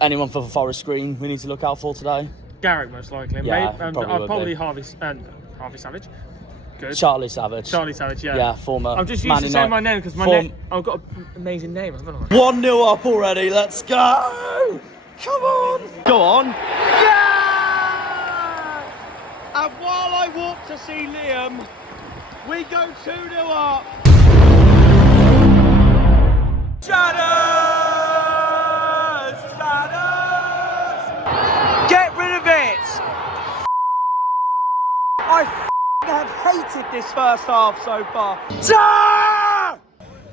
Anyone for the Forest Green we need to look out for today? Garrick, most likely. Yeah, probably Harvey Savage. Good. Charlie Savage. Charlie Savage, yeah. Yeah, former. I'm just used to saying my name because I've got an amazing name, haven't I? 1-0 up already, let's go! Come on! Go on! Yeah! And while I walk to see Liam, we go 2-0 up. Janners! Janners! Get rid of it! I have hated this first half so far.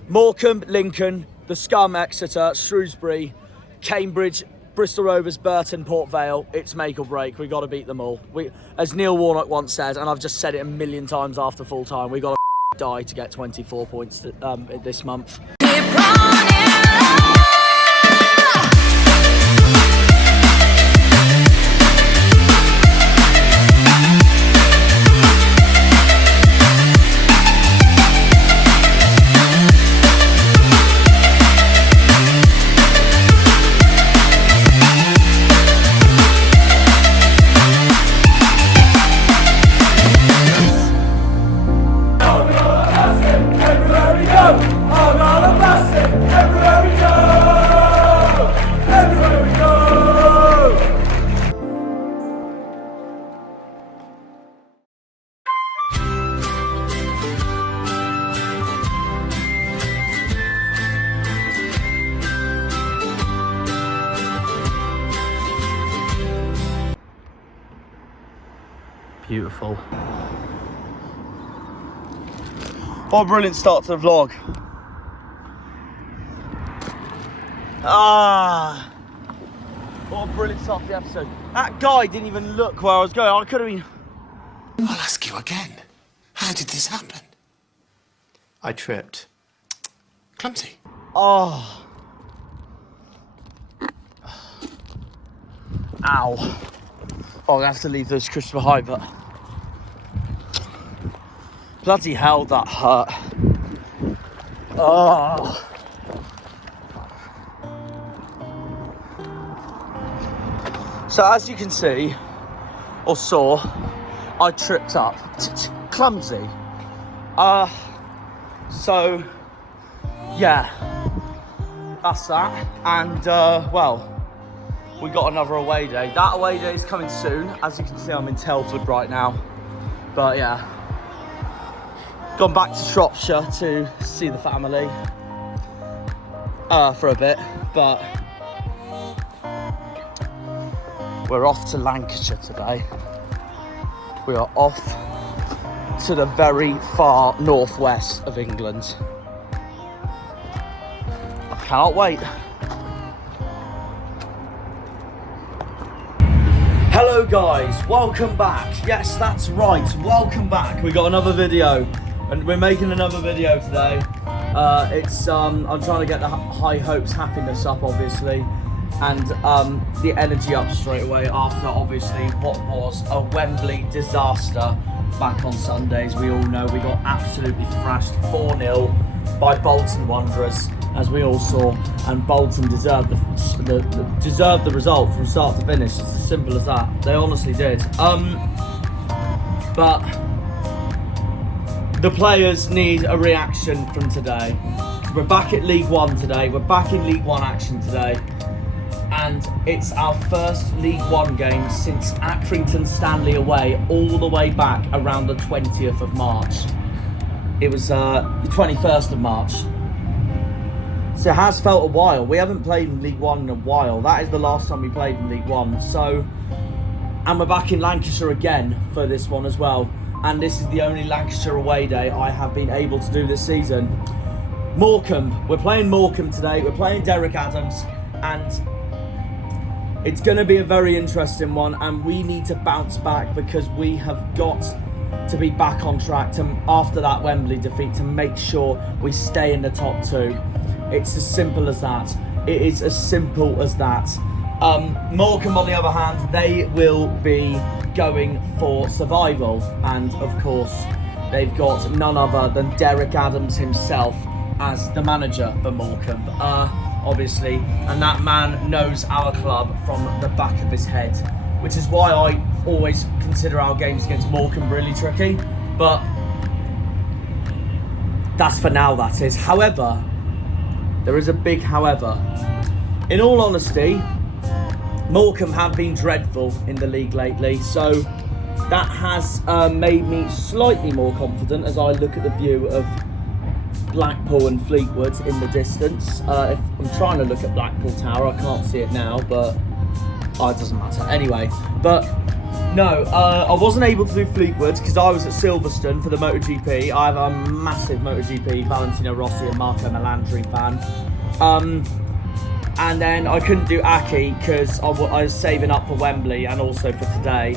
Morecambe, Lincoln, the Scum, Exeter, Shrewsbury, Cambridge, Bristol Rovers, Burton, Port Vale. It's make or break. We got to beat them all. As Neil Warnock once said, and I've just said it a million times after full time, we got to die to get 24 points this month. Beautiful. What a brilliant start to the vlog. What a brilliant start to the episode. That guy didn't even look where I was going. I could have been... I'll ask you again. How did this happen? I tripped. Clumsy. Oh. Ow. Oh, I'm gonna have to leave those crisps behind, but bloody hell, that hurt. Oh. So as you can see, or saw, I tripped up. Clumsy. So, yeah, that's that. And, well, we got another away day. That away day is coming soon. As you can see, I'm in Telford right now. But yeah, gone back to Shropshire to see the family for a bit. But we're off to Lancashire today. We are off to the very far northwest of England. I cannot wait. Hello guys, welcome back. Yes, that's right, welcome back. We got another video, and we're making another video today. I'm trying to get the high hopes, happiness up, obviously, and the energy up straight away after, obviously, what was a Wembley disaster back on Sundays. We all know we got absolutely thrashed 4-0 by Bolton Wanderers, as we all saw, and Bolton deserved the result from start to finish. It's as simple as that. They honestly did. But the players need a reaction from today. We're back at League One today. We're back in League One action today, and it's our first League One game since Accrington Stanley away, all the way back around the 20th of March. It was the 21st of March. So it has felt a while. We haven't played in League One in a while. That is the last time we played in League One. So, and we're back in Lancashire again for this one as well. And this is the only Lancashire away day I have been able to do this season. Morecambe. We're playing Morecambe today. We're playing Derek Adams. And it's going to be a very interesting one. And we need to bounce back because we have got to be back on track after that Wembley defeat to make sure we stay in the top two. It's as simple as that. It is as simple as that. Morecambe, on the other hand, they will be going for survival. And, of course, they've got none other than Derek Adams himself as the manager for Morecambe. obviously, and that man knows our club from the back of his head, which is why I always consider our games against Morecambe really tricky, but that's for now, that is. However, there is a big however. In all honesty, Morecambe have been dreadful in the league lately, so that has made me slightly more confident as I look at the view of Blackpool and Fleetwood in the distance. If I'm trying to look at Blackpool Tower, I can't see it now, but it doesn't matter. Anyway, but no, I wasn't able to do Fleetwood because I was at Silverstone for the MotoGP. I have a massive MotoGP Valentino Rossi and Marco Melandri fan. And then I couldn't do Aki because I was saving up for Wembley and also for today.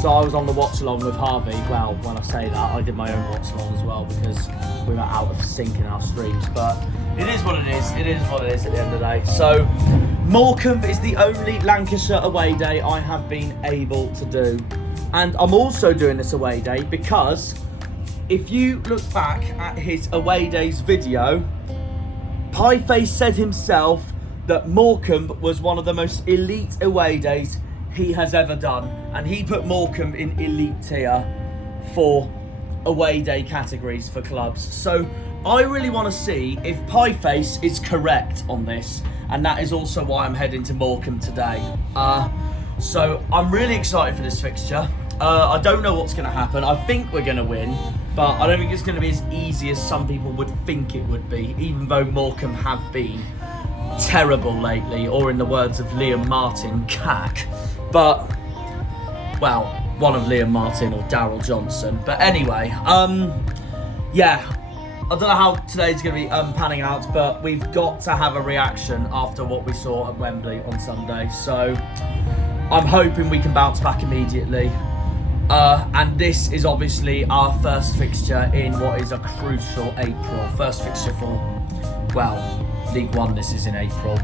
So I was on the watch along with Harvey. Well, when I say that, I did my own watch along as well because we were out of sync in our streams. But it is what it is. It is what it is at the end of the day. So Morecambe is the only Lancashire away day I have been able to do. And I'm also doing this away day because if you look back at his away days video, Pieface said himself that Morecambe was one of the most elite away days he has ever done, and he put Morecambe in elite tier for away day categories for clubs. So I really want to see if Pieface is correct on this, and that is also why I'm heading to Morecambe today. So I'm really excited for this fixture. I don't know what's going to happen. I think we're going to win, but I don't think it's going to be as easy as some people would think it would be, even though Morecambe have been terrible lately, or in the words of Liam Martin, cack. But, well, one of Liam Martin or Daryl Johnson. But anyway, yeah, I don't know how today's going to be panning out, but we've got to have a reaction after what we saw at Wembley on Sunday. So I'm hoping we can bounce back immediately. And this is obviously our first fixture in what is a crucial April. First fixture for, well, League One, this is in April.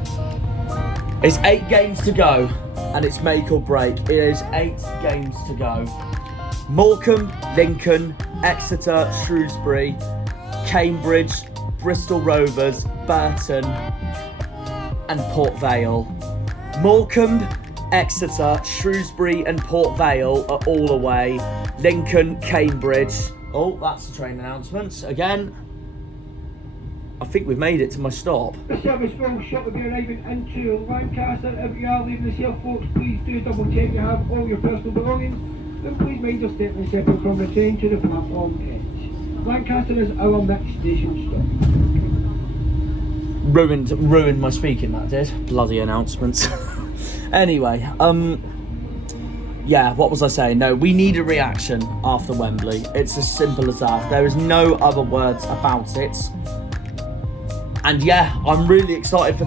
It's 8 games to go, and it's make or break. It is 8 games to go. Morecambe, Lincoln, Exeter, Shrewsbury, Cambridge, Bristol Rovers, Burton, and Port Vale. Morecambe, Exeter, Shrewsbury and Port Vale are all away. Lincoln, Cambridge. Oh, that's the train announcements. Again, I think we've made it to my stop. The service will shortly be arriving into Lancaster. If you are leaving this here, folks, please do double check you have all your personal belongings. And please mind your statement separate from the train to the platform edge. Lancaster is our next station stop. Ruined my speaking, that did. Bloody announcements. Anyway, yeah, what was I saying? No, we need a reaction after Wembley. It's as simple as that. There is no other words about it. And yeah, I'm really excited for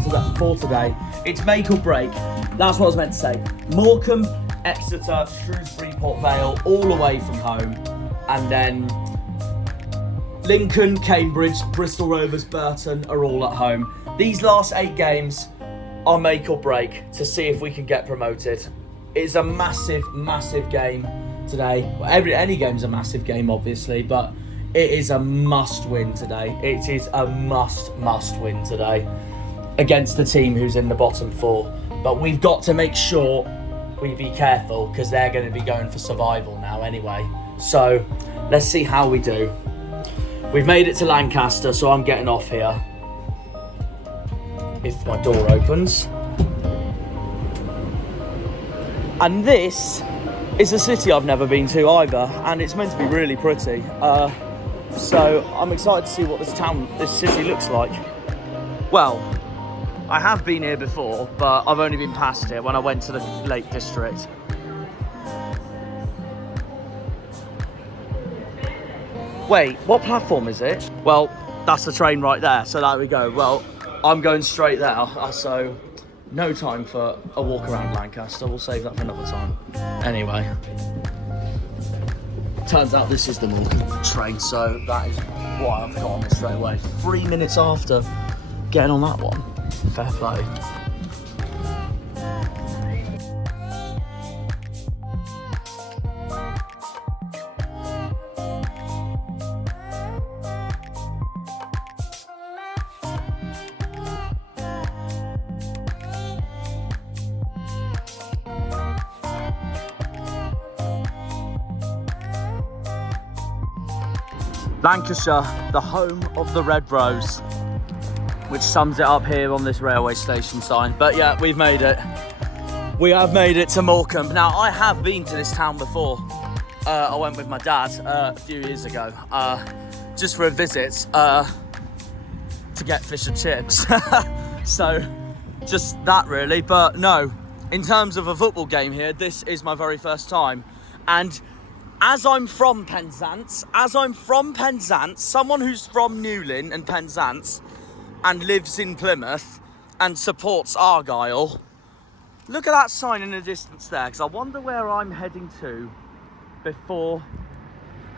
today. It's make or break. That's what I was meant to say. Morecambe, Exeter, Shrewsbury, Port Vale, all away from home. And then Lincoln, Cambridge, Bristol Rovers, Burton are all at home. These last 8 games are make or break to see if we can get promoted. It's a massive, massive game today. Any game's a massive game, obviously, but it is a must-win today. It is a must-win today against the team who's in the bottom 4. But we've got to make sure we be careful because they're going to be going for survival now anyway. So let's see how we do. We've made it to Lancaster, so I'm getting off here. If my door opens. And this is a city I've never been to either, and it's meant to be really pretty. So I'm excited to see what this city looks like. Well, I have been here before, but I've only been past it when I went to the Lake District. Wait, what platform is it? Well, that's the train right there, so there we go. Well, I'm going straight there, so no time for a walk around Lancaster. We'll save that for another time. Anyway, turns out this is the Morecambe train, so that is why I've got on it straight away. 3 minutes after getting on that one. Fair play. Lancashire, the home of the Red Rose, which sums it up here on this railway station sign. But yeah, we've made it. We have made it to Morecambe. Now, I have been to this town before. I went with my dad a few years ago, just for a visit to get fish and chips. So, just that really. But no, in terms of a football game here, this is my very first time. And as I'm from Penzance, someone who's from Newlyn and Penzance and lives in Plymouth and supports Argyle, look at that sign in the distance there, because I wonder where I'm heading to before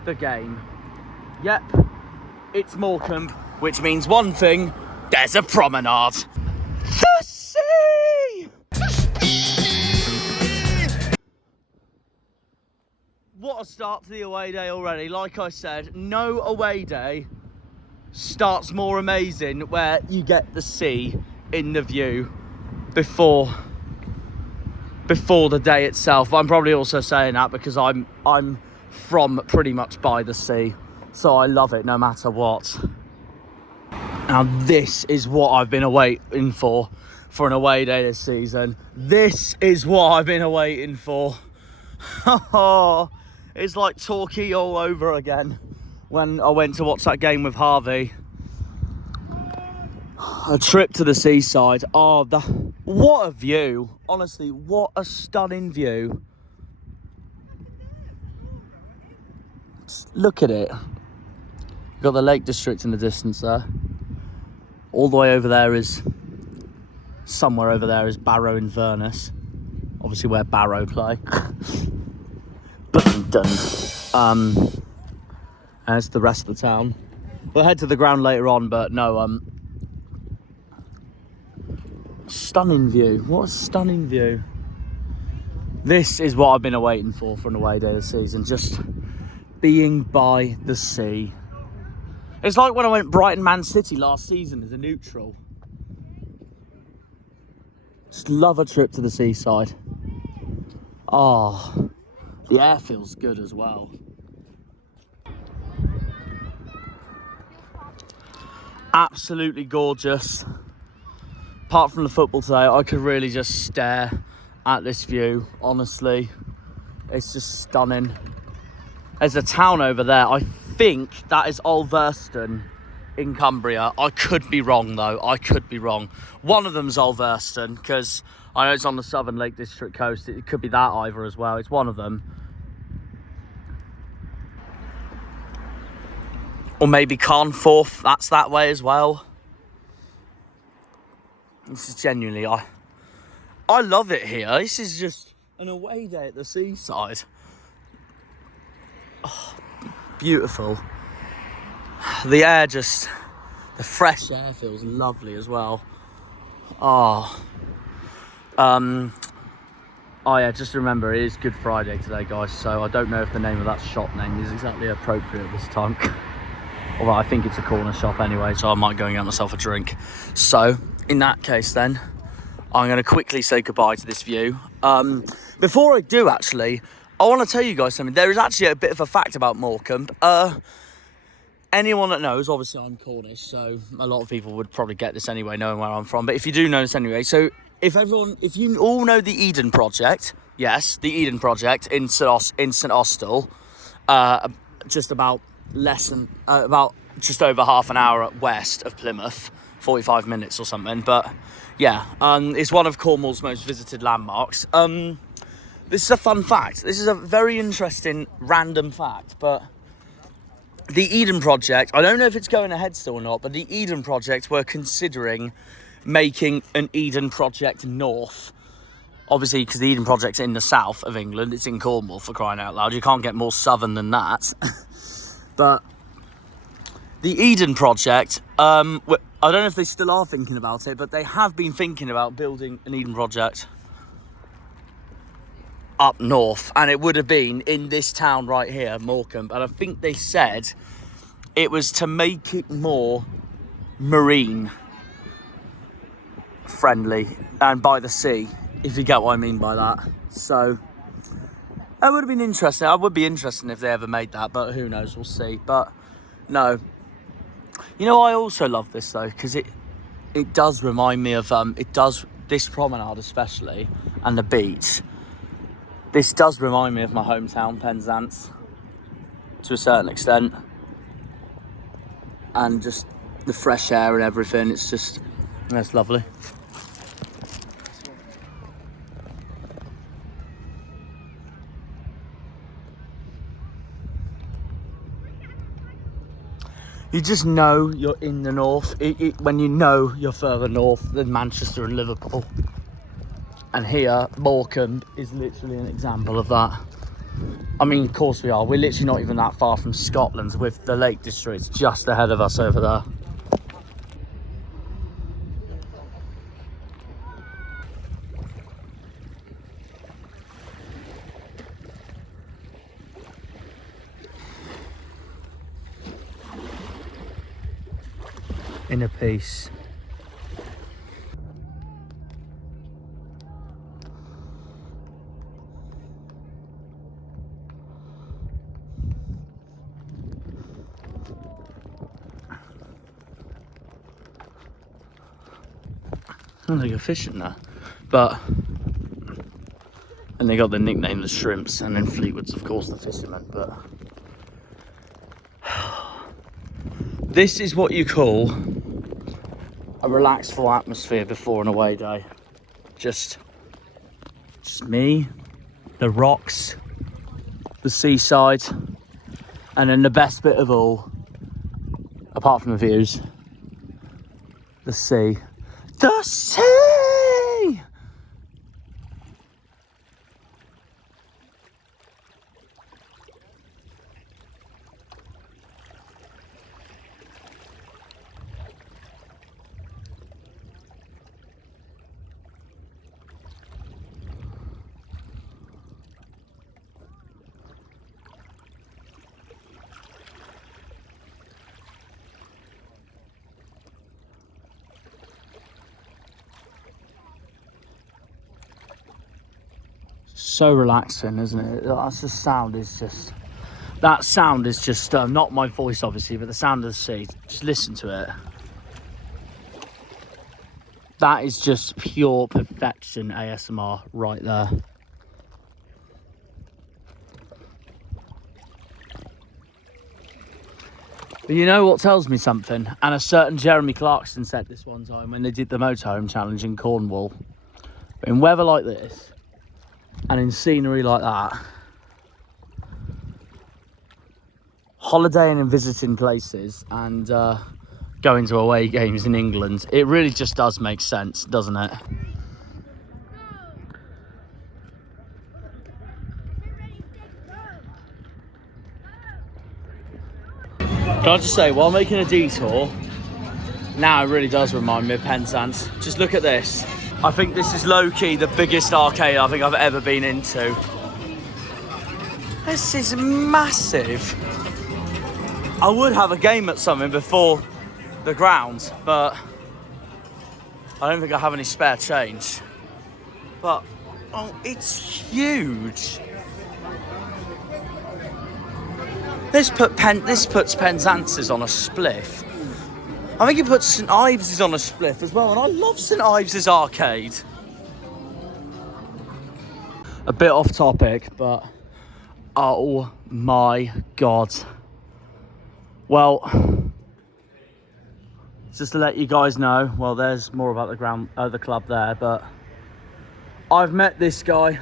the game. Yep, it's Morecambe, which means one thing: there's a promenade. The sea! What a start to the away day already. Like I said, no away day starts more amazing where you get the sea in the view before the day itself. I'm probably also saying that because I'm from pretty much by the sea, so I love it no matter what. Now this is what I've been waiting for an away day this season. This is what I've been waiting for. It's like Torquay all over again when I went to watch that game with Harvey. A trip to the seaside. Oh, what a view. Honestly, what a stunning view. Just look at it. You've got the Lake District in the distance there. All the way over there is, somewhere over there is Barrow and Furness. Obviously where Barrow play. Done. And it's the rest of the town. We'll head to the ground later on, but no, stunning view. What a stunning view. This is what I've been waiting for an away day this season. Just being by the sea. It's like when I went Brighton Man City last season as a neutral. Just love a trip to the seaside. Oh, the air feels good as well. Absolutely gorgeous. Apart from the football today, I could really just stare at this view, honestly. It's just stunning. There's a town over there. I think that is Alverston in Cumbria. I could be wrong though, I could be wrong. One of them's Alverston, because I know it's on the southern Lake District coast. It could be that either as well. It's one of them. Or maybe Carnforth, that's that way as well. This is genuinely, I love it here. This is just an away day at the seaside. Oh, beautiful. The air just, the fresh air feels lovely as well. Oh yeah, just remember it is Good Friday today, guys, so I don't know if the name of that shop name is exactly appropriate this time. Although I think it's a corner shop anyway, so I might go and get myself a drink. So, in that case then, I'm going to quickly say goodbye to this view. Before I do, actually, I want to tell you guys something. There is actually a bit of a fact about Morecambe. Anyone that knows, obviously I'm Cornish, so a lot of people would probably get this anyway, knowing where I'm from. But if you do know this anyway, so if you all know the Eden Project, yes, the Eden Project in St Austell, just about just over half an hour west of Plymouth, 45 minutes or something. But yeah, it's one of Cornwall's most visited landmarks. This is a fun fact. This is a very interesting random fact, but the Eden Project, I don't know if it's going ahead still or not, but the Eden Project were considering making an Eden Project North. Obviously, because the Eden Project's in the south of England, it's in Cornwall, for crying out loud. You can't get more southern than that. But the Eden Project, I don't know if they still are thinking about it, but they have been thinking about building an Eden Project up north, and it would have been in this town right here, Morecambe. And I think they said it was to make it more marine friendly and by the sea, if you get what I mean by that. So that would have been interesting. I would be interested if they ever made that, but who knows, we'll see. But No. You know, I also love this though, because it does remind me of, this promenade especially, and the beach. This does remind me of my hometown, Penzance, to a certain extent. And just the fresh air and everything, it's lovely. You just know you're in the north when you know you're further north than Manchester and Liverpool. And here, Morecambe is literally an example of that. I mean, of course we are. We're literally not even that far from Scotland, with the Lake District just ahead of us over there. In a piece. I don't think I'm fishing there, but and they got the nickname the Shrimps, and then Fleetwood's of course the fishermen. But this is what you call a relaxed full atmosphere before an away day. Just me, the rocks, the seaside, and then the best bit of all, apart from the views, the sea. The sea! So relaxing, isn't it? That's the sound is just, that sound is just not my voice obviously, but the sound of the sea. Just listen to it. That is just pure perfection ASMR right there. But you know what tells me something? And a certain Jeremy Clarkson said this one time when they did the motorhome challenge in Cornwall. But in weather like this, and in scenery like that, holidaying and visiting places and going to away games in England, it really just does make sense, doesn't it? Can I just say, while making a detour, now it really does remind me of Penzance. Just look at this. I think this is low-key the biggest arcade I think I've ever been into. This is massive. I would have a game at something before the ground, but I don't think I have any spare change. But, oh, it's huge. This puts Penzance's on a spliff. I think it puts St Ives' on a spliff as well, and I love St Ives' arcade. A bit off topic, but oh my god. Well, just to let you guys know, well, there's more about the club there, but I've met this guy.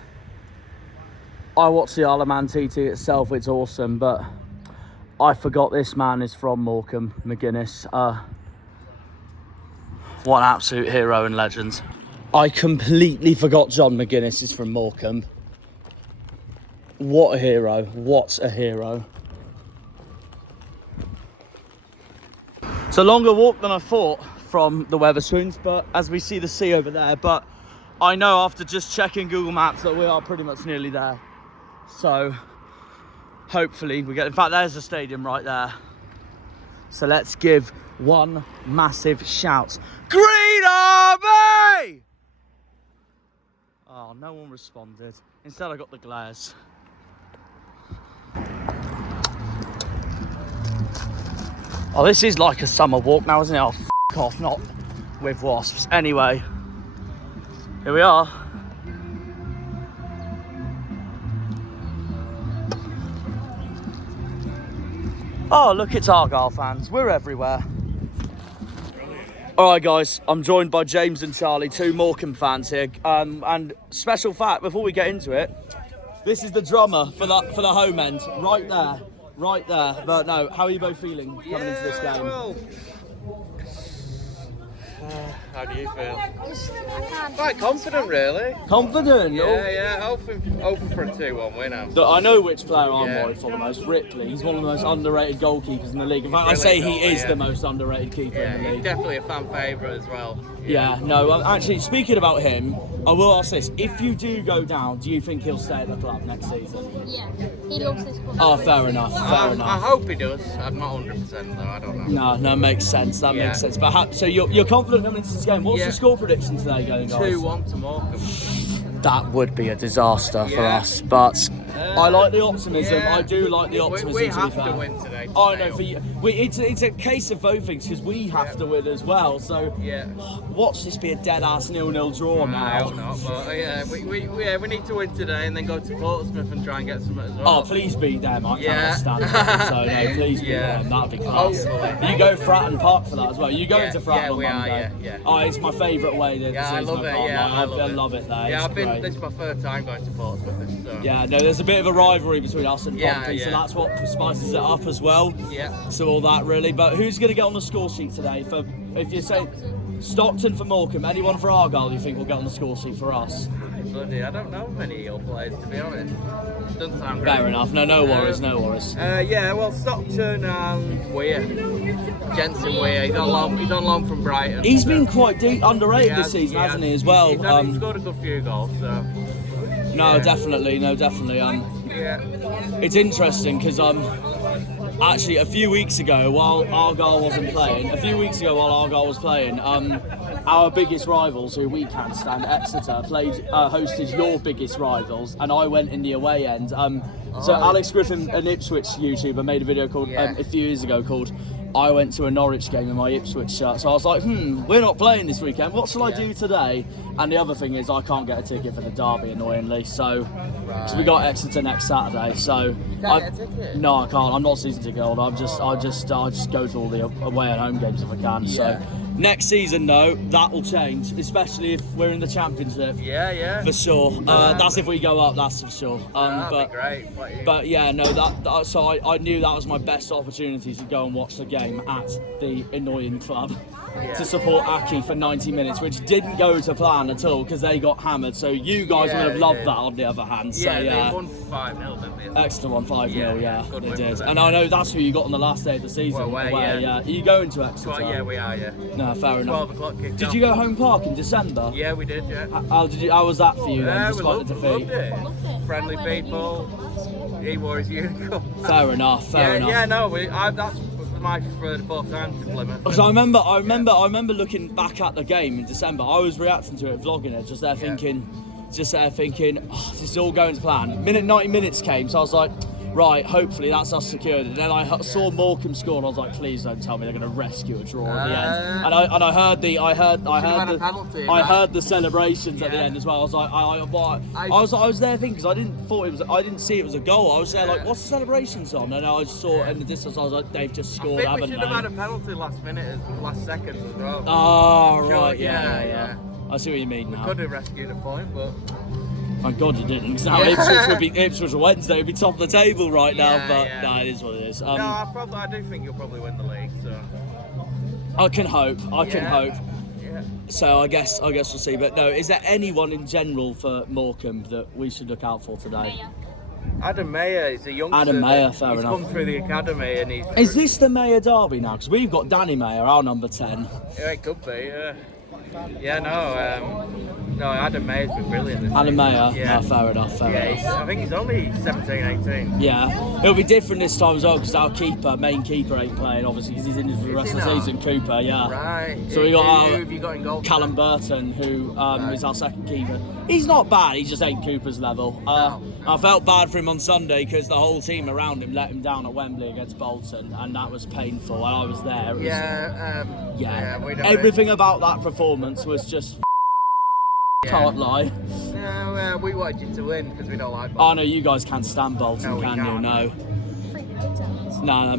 I watched the Isle of Man TT itself, it's awesome, but I forgot this man is from Morecambe, McGuinness. What an absolute hero and legend. I completely forgot John McGuinness is from Morecambe. What a hero, what a hero. It's a longer walk than I thought from the Wetherspoons, but as we see the sea over there, but I know after just checking Google Maps that we are pretty much nearly there. So hopefully we get, in fact there's the stadium right there. So let's give one massive shout. Green Army! Oh, no one responded. Instead I got the glares. Oh, this is like a summer walk now, isn't it? Oh, f*** off, not with wasps. Anyway, here we are. Oh, look, it's Argyle fans. We're everywhere. All right, guys, I'm joined by James and Charlie, 2 Morecambe fans here. And special fact, before we get into it, this is the drummer for the home end, right there. But no, how are you both feeling coming into this game? Well, how do you feel? Quite confident, really. Confident? Yeah, hoping for a 2-1 win. I know which player I'm worried for the most. Ripley. He's one of the most underrated goalkeepers in the league. In fact, I say he is the most underrated keeper in the league. He's definitely a fan favourite as well. Yeah, no, actually, speaking about him, I will ask this. If you do go down, do you think he'll stay at the club next season? Yeah, he loves this club. Oh, fair enough. I hope he does. I'm not 100% though, I don't know. No, makes sense. That makes sense. But so you're confident coming into this game. What's the score prediction today going, guys? 2-1 to Morecambe. That would be a disaster for us, but I like the optimism. Yeah. I do like the optimism. We to have be fair. to win today. I know for you. It's a case of both things because we have to win as well. So watch this be a dead ass 0-0 draw now. I hope not, but we need to win today and then go to Portsmouth and try and get something as well. Oh, please beat them. I can't stand them. So no, please beat them. That'd be class. Hopefully. You go Fratton Park for that as well. You go into Fratton on we Monday. are, yeah. Oh, it's my favourite way this season. I love it. I love it there. Yeah, It's great. this is my third time going to Portsmouth. So. Yeah, no, there's a bit of a rivalry between us and Pompey, yeah. so that's what spices it up as well. Yeah. So all that really. But who's going to get on the score sheet today? For if you say Stockton for Morecambe, anyone for Argyle you think will get on the score sheet for us? Bloody, I don't know many of your players to be honest. Doesn't sound great. Fair enough. No worries. Yeah, well, Stockton and Weir. Jensen Weir. He's on loan from Brighton. He's been quite underrated this season, hasn't he, as well? He's scored a good few goals, so. No, definitely. It's interesting because actually a few weeks ago while Argyle was playing, our biggest rivals, who we can't stand, Exeter, hosted your biggest rivals, and I went in the away end. So Alex Griffin, an Ipswich YouTuber, made a video called a few years ago called I went to a Norwich game in my Ipswich shirt. So I was like, we're not playing this weekend. What shall I do today? And the other thing is I can't get a ticket for the derby, annoyingly. So, because we got Exeter next Saturday. So, Get a ticket? No, I can't. I'm not season ticket holder. I just go to all the away and home games if I can. So, next season though, that will change, especially if we're in the Championship. Yeah. For sure. That's if we go up. That's for sure. That'd be great. But yeah, no, so I knew that was my best opportunity to go and watch the game at the annoying club to support Aki for 90 minutes, which didn't go to plan at all because they got hammered. So you guys would have loved that on the other hand. So, they won 5-0, didn't they? Exeter won 5-0, they did. And And I know that's who you got on the last day of the season. Away. Are you going to Exeter? Well, yeah, we are, No, fair enough. 12 o'clock kick. Did you go home park in December? Yeah, we did, yeah. How was that for you then, We despite the defeat? loved it. Friendly people. He wore his uniform. Fair enough. Yeah, no, that's my fourth time to Plymouth. Because I remember looking back at the game in December. I was reacting to it, vlogging it, just there thinking, oh, this is all going to plan. 90 minutes came, so I was like, right, hopefully that's us secured. And then I saw Morecambe score, and I was like, please don't tell me they're going to rescue a draw at the end. And I heard the celebrations at the end as well. I was like, I was there thinking, because I didn't see it was a goal. I was there like, what's the celebrations on? And I just saw it in the distance. I was like, they've just scored, I think we should have had haven't a penalty last seconds as well. Oh, right, yeah. I see what you mean now. Could have rescued a point, but. Thank God you didn't, because now Ipswich Wednesday would be top of the table right now, but no, it is what it is. No, I do think you'll probably win the league, so. I can hope. Yeah. So I guess we'll see. But no, is there anyone in general for Morecambe that we should look out for today? Adam Mayer is a youngster. Adam Mayer, fair enough. He's come through the academy and Is this the Mayer derby now? Because we've got Danny Mayer, our number 10. Yeah, it could be, yeah. Yeah, no, Adam May's been brilliant. This Adam season. Mayer? Yeah. No, fair enough, fair enough. I think he's only 17, 18. Yeah, it'll be different this time as well because our main keeper ain't playing obviously because he's in for the rest of the season. Cooper, yeah. Right. So we got who have you got in goal? Callum Burton, who is our second keeper. He's not bad. He just ain't Cooper's level. I felt bad for him on Sunday because the whole team around him let him down at Wembley against Bolton, and that was painful. And I was there. It was, We know everything about that performance was just. Can't lie. No, we wanted you to win because we don't like Bolton. Oh no, you guys can't stand Bolton, No, can you? No. No,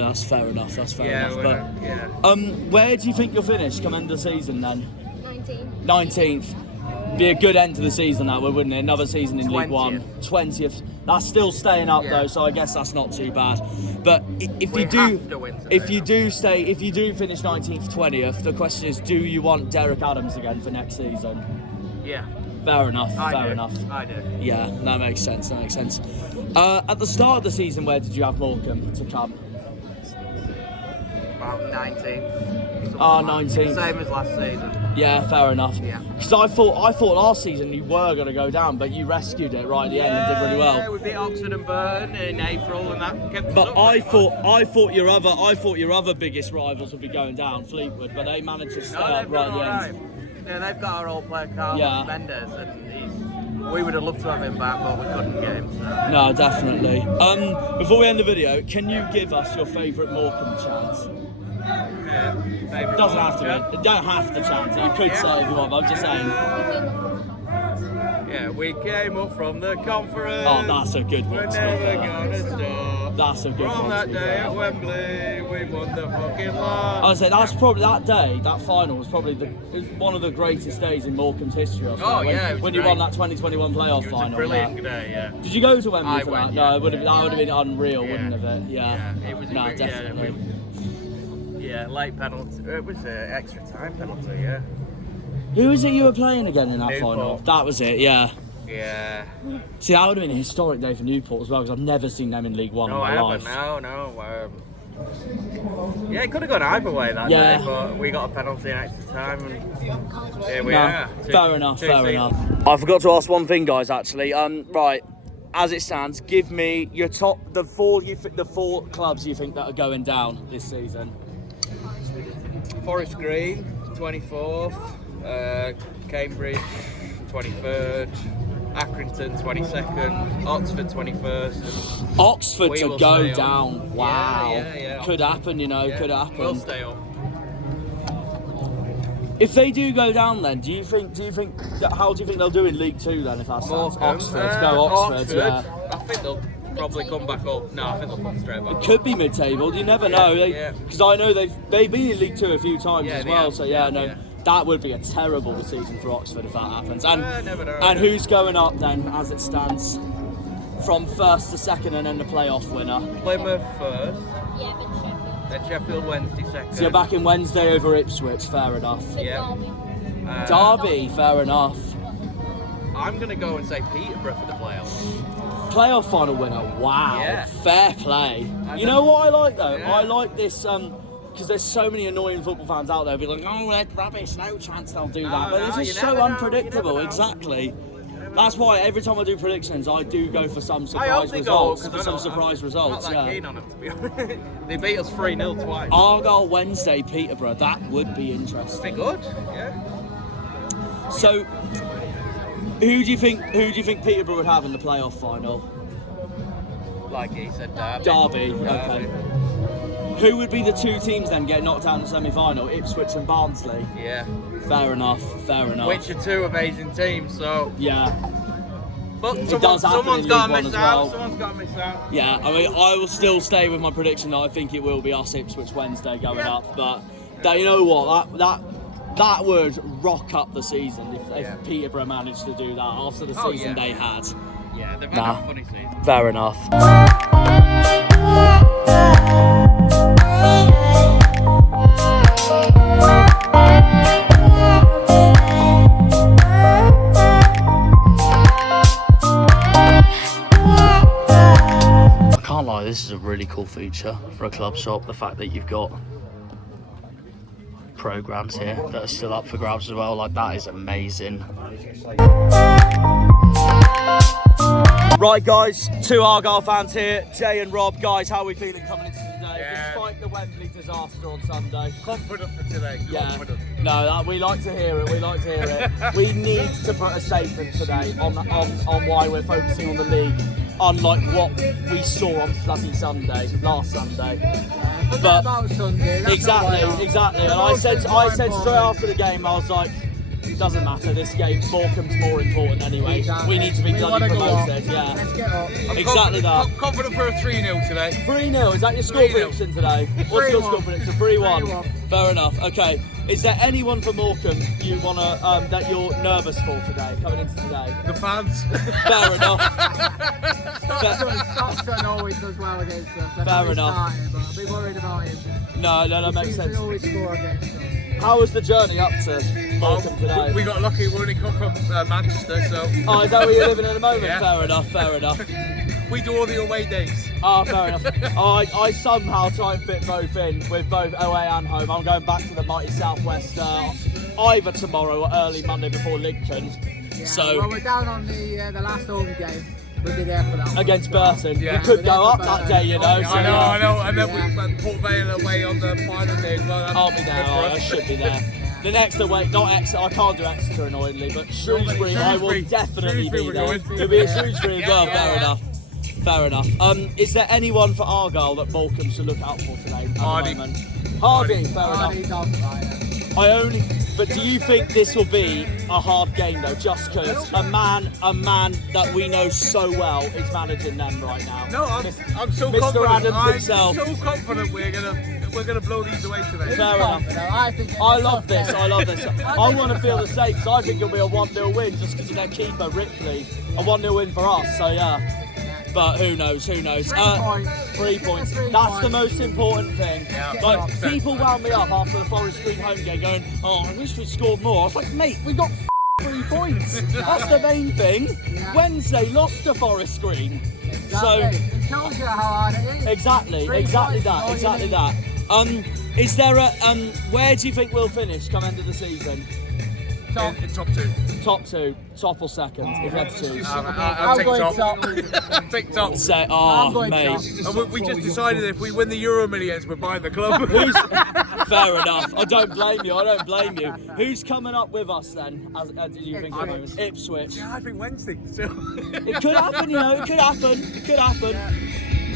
that's fair enough. That's fair enough. But where do you think you'll finish come end of the season then? 19th. Be a good end to the season that would, wouldn't it? Another season in League One. 20th. That's still staying up though, so I guess that's not too bad. But if you do finish 19th, 20th, the question is, do you want Derek Adams again for next season? Yeah. Fair enough. I do. Yeah, that makes sense. At the start of the season, where did you have Morecambe to come? About 19th. 19th. Same as last season. Yeah, fair enough. Yeah. Because I thought last season you were going to go down, but you rescued it right at the end and did really well. Yeah, we beat Oxford and Burton in April, and that kept us But up I pretty thought your other biggest rivals would be going down, Fleetwood, but they managed to stay up right at the end. Yeah, they've got our old player Carlos Mendes, and we would have loved to have him back, but we couldn't get him. So. No, definitely. Before we end the video, can you give us your favourite Morecambe chant? Yeah, Doesn't have to be. You don't have to chant it. You could say if you want, but I'm just saying. Yeah, we came up from the conference. Oh, that's a good one. We're never gonna stop. That's a good one. From that day at Wembley, we won the fucking lot. I would say that's probably that day. That final was probably one of the greatest days in Morecambe's history. When you won that 2021 playoff final. It was a brilliant day. Yeah. Did you go to Wembley for that? Went, No, that would have been unreal, wouldn't it? Yeah. It was definitely. Yeah, late penalty. It was an extra time penalty. Yeah. Who was it you were playing again in that Newport. final? That was it. Yeah. Yeah. See, that would have been a historic day for Newport as well because I've never seen them in League One in my life. No. Yeah, it could have gone either way that day, but we got a penalty in extra time, and here we are. Fair enough. I forgot to ask one thing, guys. Actually, right. As it stands, give me your the four clubs you think that are going down this season. Forest Green, 24th. Cambridge, 23rd. Accrington, 22nd. Oxford, 21st. Oxford to go down. Wow. Yeah. Could happen, could happen. We'll stay up. If they do go down, then how do you think they'll do in League Two then? If that starts Oxford, yeah. I think they'll probably come back up. No, I think they'll come straight back. It could be mid-table. You never know. Because I know they've been in League Two a few times as well. That would be a terrible season for Oxford if that happens. And who's going up then, as it stands, from first to second, and then the playoff winner? Plymouth first. Yeah, but Sheffield. Then Sheffield Wednesday second. So you're back in Wednesday over Ipswich. Fair enough. Yeah. Derby. Fair enough. I'm gonna go and say Peterborough for the playoffs. Playoff final winner. Wow. Yeah. Fair play. You know what I like though? I like this. Because there's so many annoying football fans out there be like, oh, they're rubbish, no chance they'll do that. But it's just so unpredictable, exactly. That's why every time I do predictions, I do go for some surprise results. I'm not that keen on them, to be honest. They beat us 3-0 twice. Argyle Wednesday, Peterborough, that would be interesting. Be good, yeah. So, who do you think Peterborough would have in the playoff final? Like he said, Derby. Derby, okay. Who would be the two teams then get knocked out in the semi-final? Ipswich and Barnsley? Yeah. Fair enough. Which are two amazing teams, so... Yeah. But someone's got to miss out. Someone's got to miss out. Yeah, I mean, I will still stay with my prediction that I think it will be us Ipswich Wednesday going up. But you know what? That would rock up the season if Peterborough managed to do that after the season they had. Yeah, they've had a funny season. Fair enough. I can't lie, this is a really cool feature for a club shop. The fact that you've got programmes here that are still up for grabs as well. Like, that is amazing. Right, guys, 2 Argyle fans here, Jay and Rob. Guys, how are we feeling coming into today? Despite the Wembley disaster on Sunday. Confident for today. Confident. No, we like to hear it. We like to hear it. We need to put a statement today on why we're focusing on the league, unlike what we saw on bloody last Sunday. But exactly. And I said straight after the game, I was like, it doesn't matter. This game, Morecambe's more important anyway. We need to be bloody promoted. Yeah. Let's get up. Exactly that. Confident for a 3-0 today. 3-0. Is that your score prediction today? What's your score prediction? 3-1. Fair enough. Okay. Is there anyone for Morecambe you wanna that you're nervous for today, coming into today? The fans. Fair enough. Stockton always does well against us. Fair enough. But I'll be worried about him. No, that makes sense. He always score against us. How was the journey up to Morecambe today? We got lucky. We only come from Manchester, so. Oh, is that where you're living at the moment? Yeah. Fair enough. We do all the away days. Oh, fair enough. I somehow try and fit both in, with both away and home. I'm going back to the mighty Southwest either tomorrow or early Monday before Lincoln. Yeah, So well, we're down on the last home game. We'll be there for that one. against Burton. Yeah. We could go up that day, you know. So I know. And then we went Port Vale away on the final day as well. I'll be there. I should be there. The next away, not Exeter. I can't do Exeter annoyingly, but Shrewsbury, I will definitely be there. It'll be at Shrewsbury as well. Fair enough. Is there anyone for Argyle that Morecambe should look out for today? Hardy. Hardy. Fair enough. But do you think this will be a hard game though? Just because a man that we know so well is managing them right now. No, I'm so Mr. confident. Adams himself. I'm so confident we're gonna blow these away today. Fair enough. I love this. I want to feel the same because I think it'll be a 1-0 win just because of their keeper Ripley. A 1-0 win for us. So yeah. But who knows? 3 points. That's the most important thing. Yeah, like, people wound me up after the Forest Green home game going, oh, I wish we'd scored more. I was like, mate, we got 3 points. That's the main thing. Yeah. Wednesday lost to Forest Green. So it tells you how hard it is. Exactly that. Is there a where do you think we'll finish come end of the season? Top. In top 2. Top 2, top or second, if you had to choose. I'll take going top. Take top. Say, I'm going mate. top. And we just decided if we win the Euro Millions, we're buying the club. Fair enough. I don't blame you. Who's coming up with us then? Did you think Ipswich? Yeah, I think Wednesday. So. It could happen, It could happen.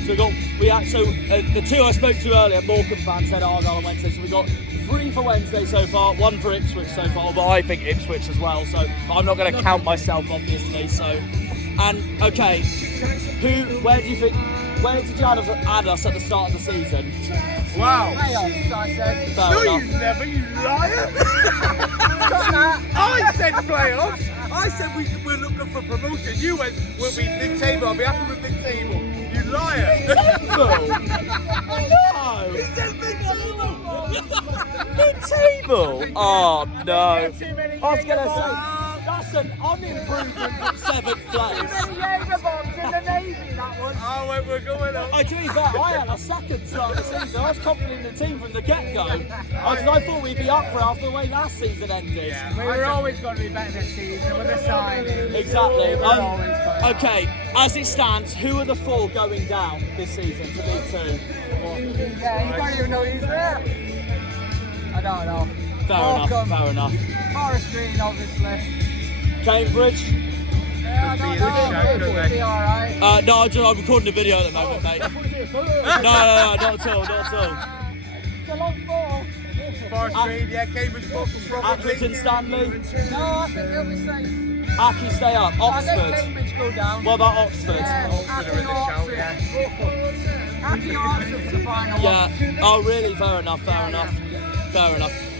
So the 2 I spoke to earlier, Morecambe fans said Argyle on Wednesday. So we got 3 for Wednesday so far, 1 for Ipswich so far. But I think Ipswich as well. So I'm not going to count myself, obviously. So, and okay, where did you add us at the start of the season? Wow. Playoffs, I said. No, you never, you liar. I said playoffs. I said we're looking for promotion. You went, we'll be mid-table. I'll be happy with mid-table. You liar. No. He said mid-table. Mid-table? Oh no. I was going to say, that's an unimprovement from 7th place. Jaeger bombs in the Navy, that was. Oh, we're going up. To be fair, I had a second start of the season. I was confident in the team from the get-go. I thought we'd be up for it after the way last season ended. Yeah. We were always going to be better this season with the signing. Exactly. We were always better. Okay, as it stands, who are the 4 going down this season to League 2? Yeah, you don't even know who's there. I don't know. Fair enough. Forest Green, obviously. Cambridge? Yeah, I don't know. It'll be alright. No, I'm recording a video at the moment, mate. No, not at all. It's a long fall. Forest Green, yeah, Cambridge, probably. Accrington Stanley? No, I think they'll be safe. Aki stay up. I think Oxford? Cambridge go down. What about Oxford? Oxford are in the shout, yeah. Aki Oxford's the final one. Yeah. Oh, really? Fair enough.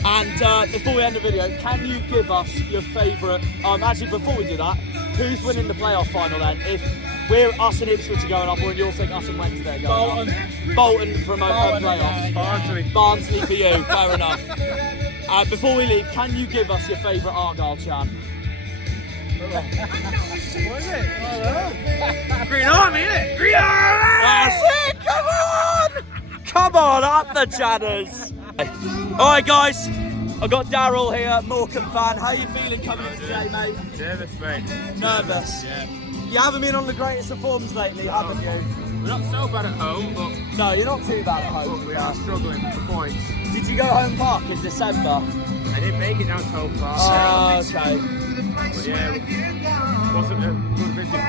And before we end the video, can you give us your favourite? Actually, before we do that, who's winning the playoff final then? If us and Ipswich are going up, or you'll think us and Wednesday are going up? Bolton promote playoffs. Barnsley for you. Fair enough. Before we leave, can you give us your favourite Argyle chant? What is it? Green Army, innit? Green Army! That's it! Come on, up the Janners! Alright guys, I've got Daryl here, Morecambe fan. How are you feeling coming in today, mate? Nervous, mate. Nervous? Yeah. You haven't been on the greatest of forms lately, haven't you? We're not so bad at home, but No, you're not too bad at home. we are struggling for points. Did you go home park in December? I didn't make it down to Home Park. Oh, okay. But yeah, wasn't a good visit for us.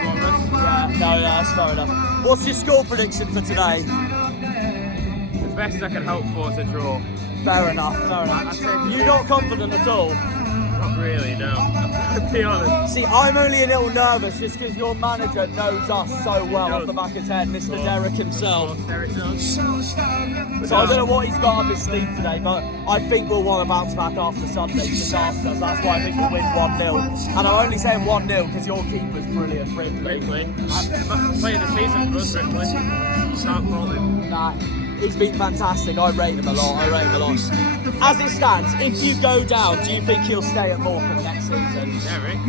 Yeah, no, that's fair enough. What's your score prediction for today? The best I can hope for is a draw. Fair enough, fair enough. You're not confident at all? Not really, no. To be honest. See, I'm only a little nervous just because your manager knows us so well off the back of his head, Mr. Derek himself. Derek does. So I don't know what he's got up his sleeve today, but I think we'll want to bounce back after Sunday's disasters. That's why I think we'll win 1-0. And I'm only saying 1-0 because your keeper's brilliant, Ripley. Playing the season for us, Ripley. Can't fault him. Nah, he's been fantastic. I rate him a lot. As it stands, if you go down, do you think he'll stay at Morecambe next season? Derek?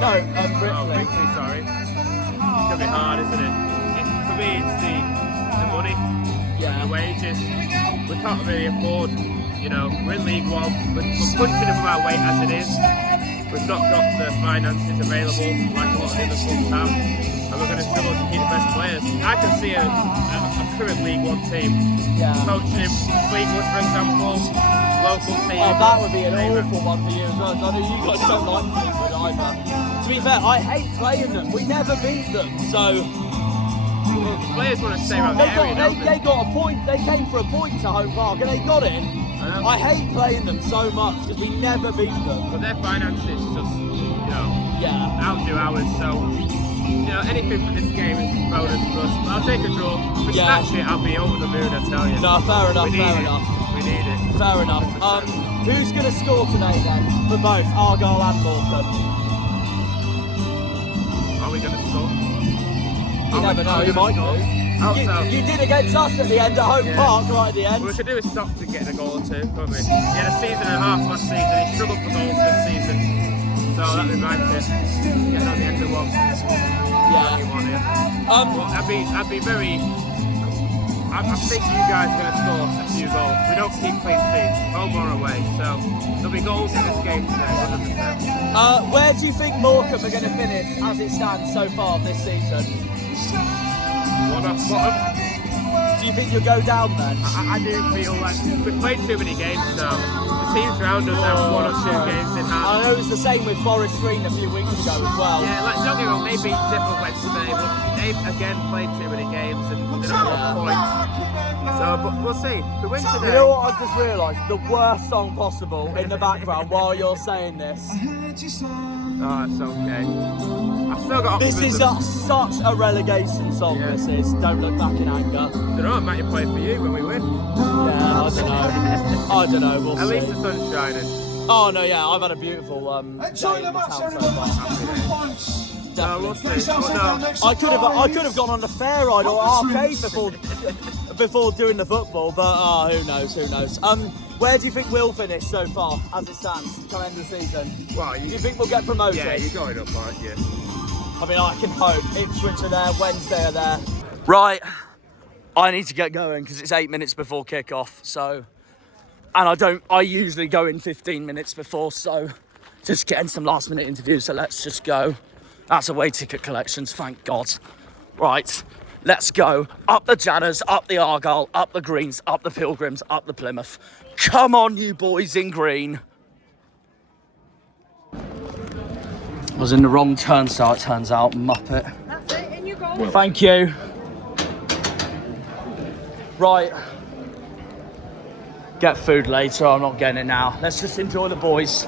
No, Ripley. Oh, Ripley, sorry. It's going to be hard, isn't it? For me, it's the money. Yeah. The wages. We can't really afford, we're in League One. We're punching above our weight as it is. We've not got the finances available like a lot of the other clubs have, and we're going to struggle to keep the best players. I can see a current League One team coaching him, Fleetwood, for example, local team. Oh, that would be an awful one for you as well. I know you guys don't like Fleetwood either. To be fair, I hate playing them. We never beat them, so. Well, the players want to stay around the area, don't they got a point. They came for a point to Home Park and they got it. I hate playing them so much because we never beat them. But their finances just, outdo ours. So, anything for this game is a bonus for us. But I'll take a draw. If we snatch it, I'll be over the moon, I tell you. No, fair enough. We need it. Fair enough. Who's going to score today then for both Argyle and Morecambe? Are we going to score? You never know. You might do. You did against us at the end at Home Park, right at the end. What we should do is stop to get a goal or two, can't we? He had a season and a half last season. He struggled for goals this season, so that reminds me getting on the end of one. Yeah. I'd be very. I think you guys are going to score a few goals. We don't keep clean sheets, home or away, so there'll be goals in this game today, 100%. Where do you think Morecambe are going to finish as it stands so far this season? Bottom. Do you think you'll go down then? I do feel like we've played too many games now. The teams around us have 1 or 2 games in hand. I know it was the same with Forest Green a few weeks ago as well. Yeah, don't get me wrong, they beat different Wednesday, but they've again played too many games and they don't have points. So, but we'll see. The win today. You know what I've just realised? The worst song possible in the background while you're saying this. Oh, it's okay. I've still got This is such a relegation song, this is. Don't look back in anger. I don't know, it might play for you when we win. Yeah, I don't know. We'll At see. least the sun's shining. Oh, no, yeah, I've had a beautiful day in the town so far. We'll see. No. I could have gone on the fair ride or arcade before doing the football, but who knows. Where do you think we'll finish so far as it stands come end of the season? Well, do you think we'll get promoted? Yeah, you're going up, aren't you? I mean, I can hope. Ipswich are there, Wednesday are there. Right, I need to get going because it's 8 minutes before kick-off, so... And I usually go in 15 minutes before, so... Just getting some last-minute interviews, so let's just go. That's away ticket collections, thank God. Right, let's go. Up the Janners, up the Argyle, up the Greens, up the Pilgrims, up the Plymouth. Come on, you boys in green. I was in the wrong turnstile, it turns out, muppet. That's it, in you go. Thank you. Right. Get food later, I'm not getting it now. Let's just enjoy the boys.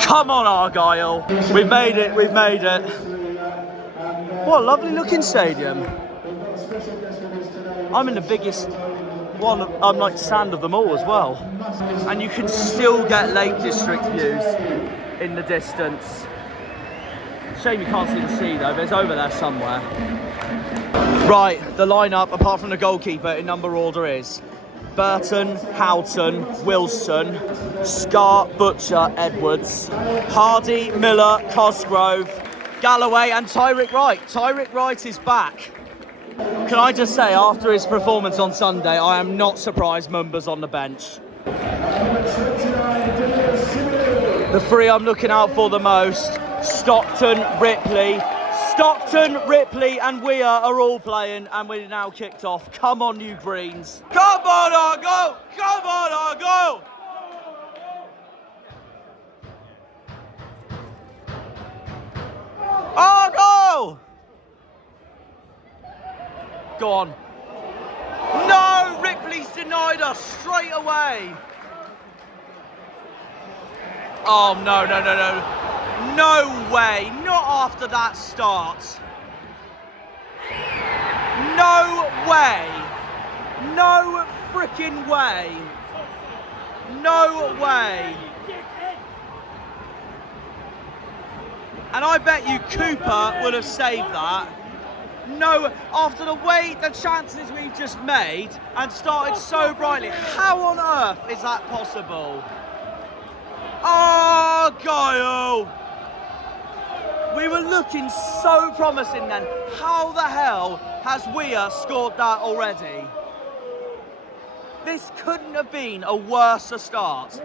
Come on, Argyle. We've made it. What a lovely looking stadium. I'm in the biggest one, like stand of them all as well. And you can still get Lake District views in the distance. Shame you can't see the sea though, but it's over there somewhere. Right, the lineup, apart from the goalkeeper in number order is Burton, Houghton, Wilson, Scar, Butcher, Edwards, Hardy, Miller, Cosgrove, Galloway and Tyrick Wright. Tyrick Wright is back. Can I just say, after his performance on Sunday, I am not surprised Mumba's on the bench. The three I'm looking out for the most, Stockton, Ripley, and Weir are all playing, and we're now kicked off. Come on, you Greens. Come on, Argyle! Come on, Argyle! Argyle! Go on. No! Ripley's denied us straight away. Oh, no. No way. Not after that start. No way. No freaking way. No way. And I bet you Cooper would have saved that. No, after the way, the chances we've just made and started so brightly. How on earth is that possible? Argyle! We were looking so promising then. How the hell has Weir scored that already? This couldn't have been a worse start.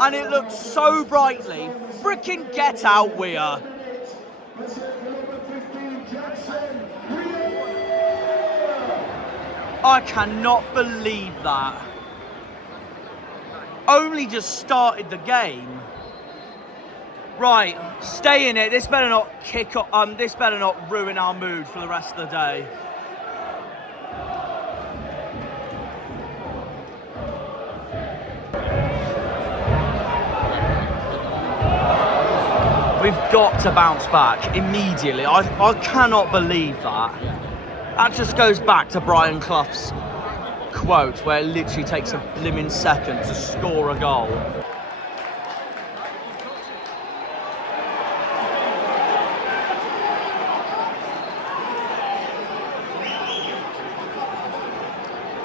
And it looked so brightly. Freaking get out, Weir. I cannot believe that. Only just started the game. Right, stay in it. This better not kick off. This better not ruin our mood for the rest of the day. We've got to bounce back immediately. I cannot believe that. That just goes back to Brian Clough's quote, where it literally takes a blimmin' second to score a goal.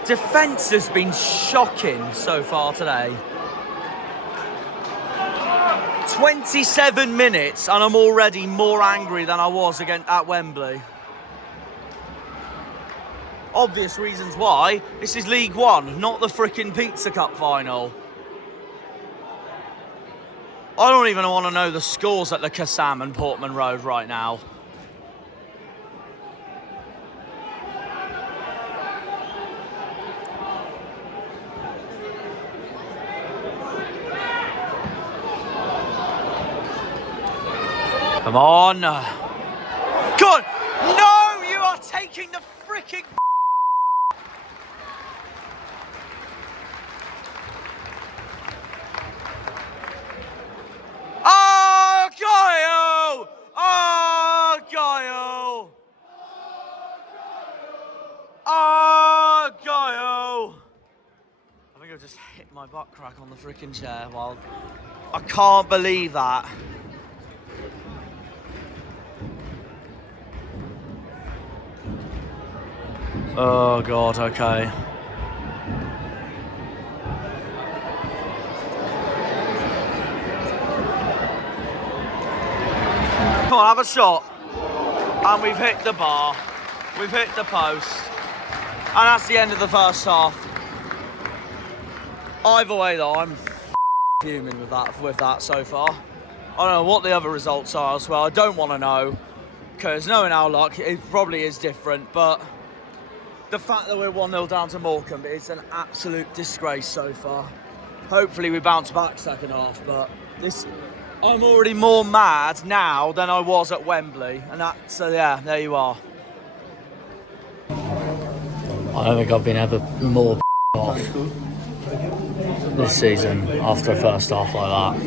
Defence has been shocking so far today. 27 minutes and I'm already more angry than I was at Wembley. Obvious reasons why. This is League One, not the frickin' Pizza Cup final. I don't even want to know the scores at the Cassam and Portman Road right now. Come on. Good. No, you are taking the frickin' Argyle! Argyle! Argyle! I think I just hit my butt crack on the frickin' chair while... I can't believe that. Oh God, okay. Come on, have a shot. And we've hit the bar. We've hit the post. And that's the end of the first half. Either way though, I'm fuming with that so far. I don't know what the other results are as well. I don't want to know. Because knowing our luck, it probably is different. But the fact that we're 1-0 down to Morecambe is an absolute disgrace so far. Hopefully we bounce back second half, but I'm already more mad now than I was at Wembley, and so yeah, there you are. I don't think I've been ever more off this season after a first half like that.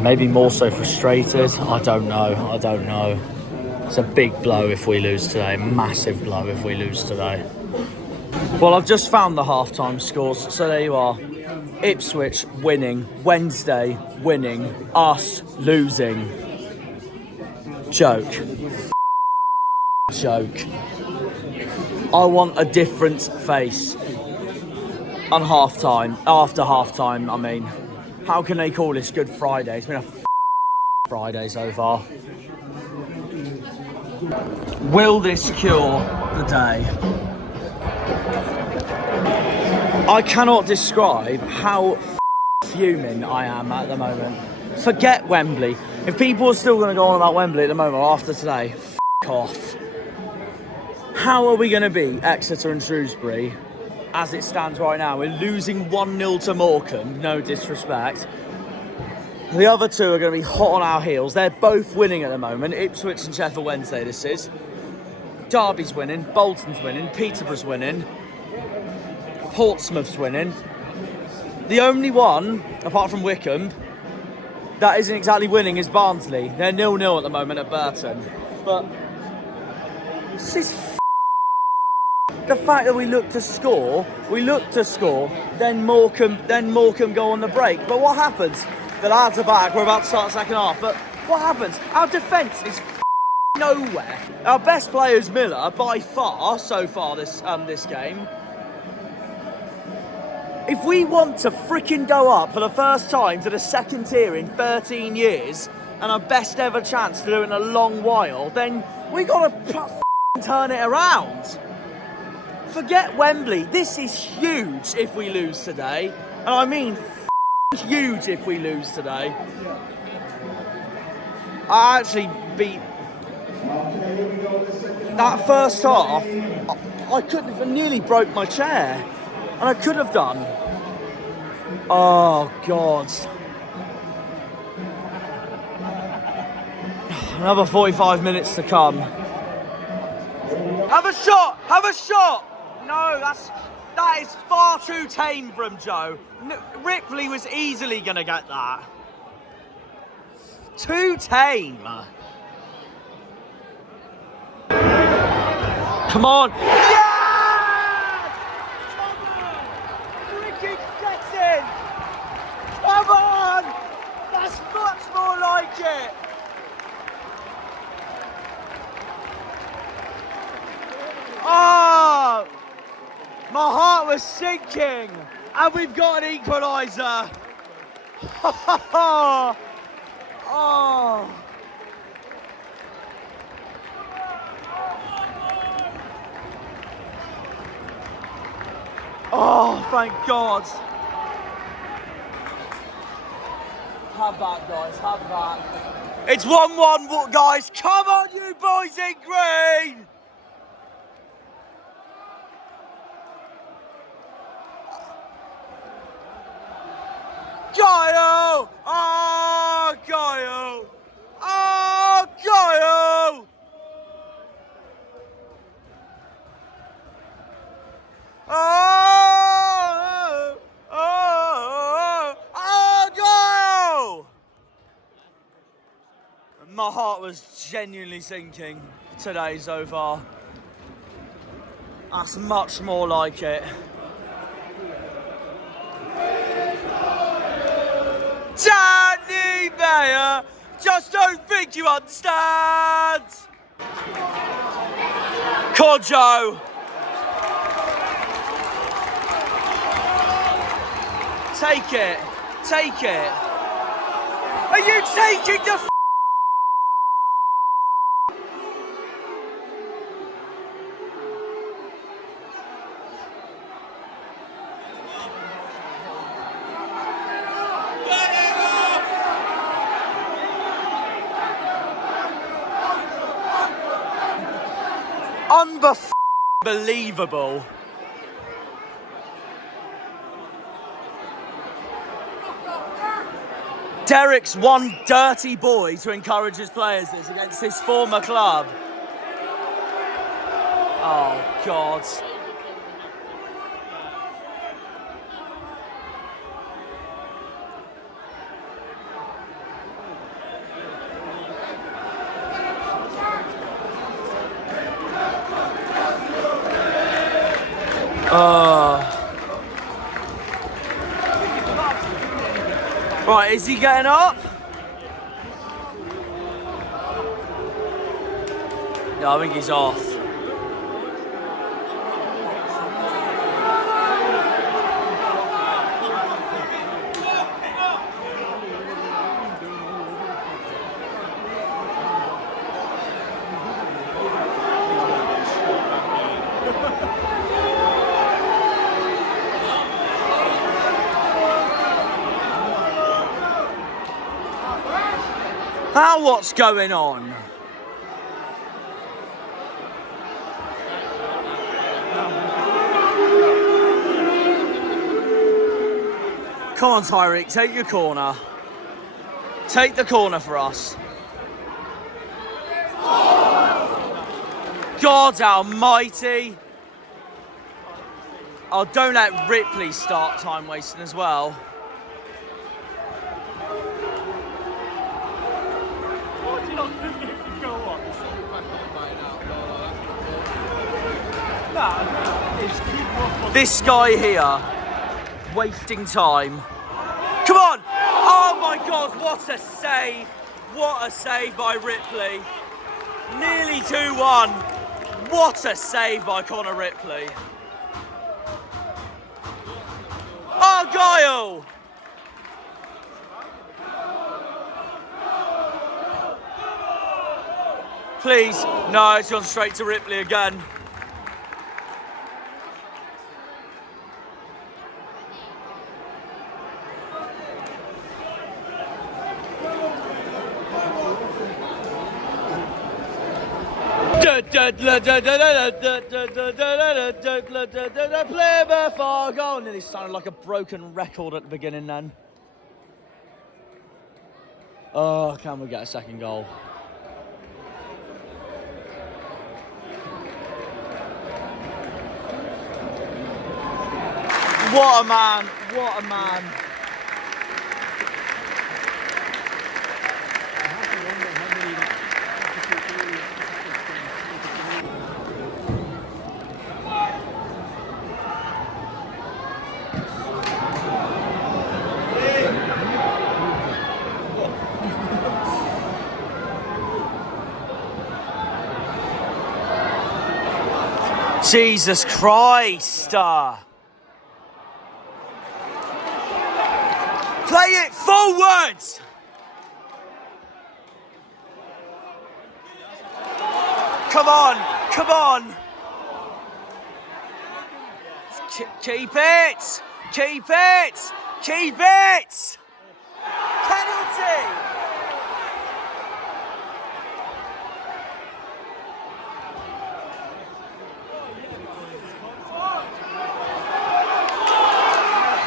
Maybe more so frustrated. I don't know. It's a big blow if we lose today, massive blow if we lose today. Well, I've just found the half-time scores, so there you are. Ipswich winning, Wednesday winning, us losing. Joke. Joke. I want a different face on half-time, after half-time, I mean. How can they call this Good Friday? It's been a Friday so far. Will this cure the day? I cannot describe how fuming I am at the moment. Forget Wembley. If people are still going to go on about Wembley at the moment after today, off. How are we going to beat Exeter and Shrewsbury as it stands right now? We're losing 1-0 to Morecambe, no disrespect. The other two are going to be hot on our heels. They're both winning at the moment. Ipswich and Sheffield Wednesday this is. Derby's winning, Bolton's winning, Peterborough's winning, Portsmouth's winning. The only one, apart from Wycombe, that isn't exactly winning is Barnsley. They're 0-0 at the moment at Burton. But this is the fact that we look to score, then Morecambe go on the break. But what happens? The lads are back, we're about to start the second half. But what happens? Our defence is nowhere. Our best player is Miller, by far, so far this game. If we want to freaking go up for the first time to the second tier in 13 years, and our best ever chance to do it in a long while, then we gotta turn it around. Forget Wembley. This is huge if we lose today. And I mean huge if we lose today. I actually beat that first half. I couldn't have nearly broke my chair. And I could have done. Oh, God. Another 45 minutes to come. Have a shot! Have a shot! No, that is far too tame from Joe. Ripley was easily going to get that. Too tame. Come on. Yes! Ricky gets in. Come on. That's much more like it. Oh, my heart was sinking, and we've got an equaliser. Oh. Oh, thank God. Have that, guys, have that. It's 1-1, guys. Come on, you boys in green. Gaio! Oh, Gaio! Oh, Gaio! Oh, Gaio! My heart was genuinely sinking today so far. That's much more like it. Danny Mayer, just don't think you understand. Kojo. Take it. Take it. Are you taking the unbelievable. Derek's one dirty boy to encourage his players this against his former club. Oh, God. Right, is he getting up? No, I think he's off. How, what's going on? Come on, Tyreek, take your corner. Take the corner for us. God almighty. Oh, don't let Ripley start time wasting as well. This guy here, wasting time. Come on! Oh my God, what a save! What a save by Ripley. Nearly 2-1. What a save by Connor Ripley. Argyle! Please, no, it's gone straight to Ripley again. Plymouth Argyle. Nearly sounded like a broken record at the beginning then. Oh, can we get a second goal? What a man, what a man. Jesus Christ! Play it forwards! Come on, come on! Keep it! Keep it! Keep it! Penalty!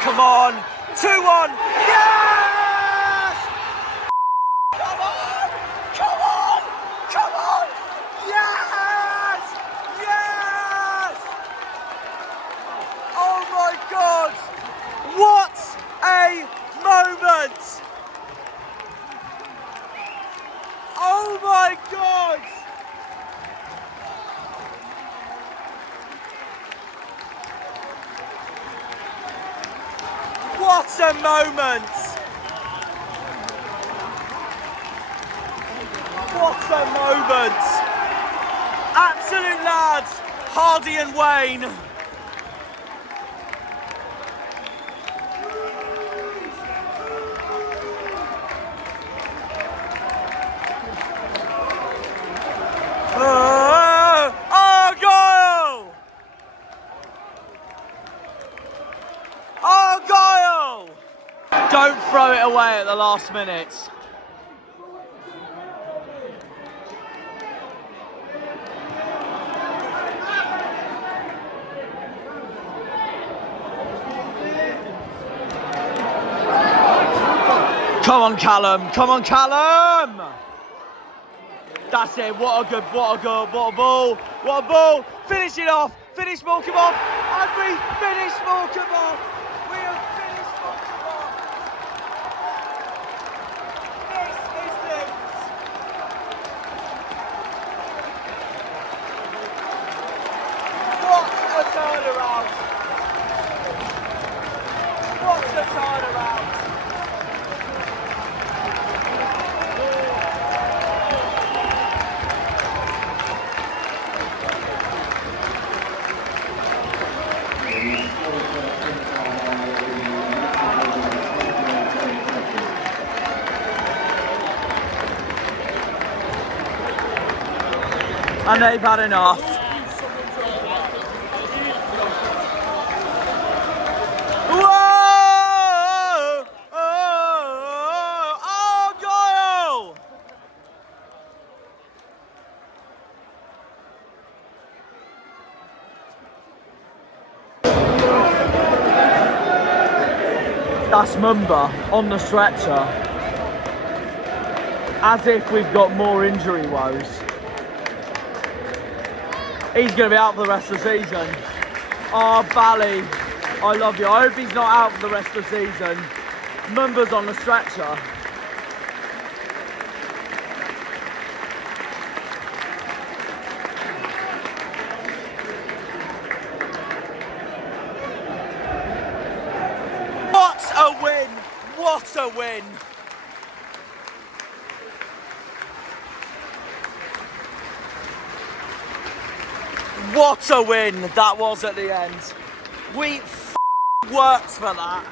Come on, 2-1. Yes! Come on, come on, come on. Yes! Yes! Oh my God! What a moment! Oh my God! What a moment! What a moment! Absolute lads, Hardy and Wayne. Argyle! Argyle! Don't throw it away at the last minute. Come on, Callum. Come on, Callum. That's it. What a good, what a good, what a ball. What a ball. Finish it off. Finish Morecambe off. And we finish Morecambe off. We have finished Morecambe off. This is it. What a turnaround. What a turnaround. And they've had enough. Whoa! Oh, Argyle! That's Mumba on the stretcher. As if we've got more injury woes. He's going to be out for the rest of the season. Oh, Bally, I love you. I hope he's not out for the rest of the season. Mumba's on the stretcher. What a win! What a win! What a win that was at the end. We worked for that.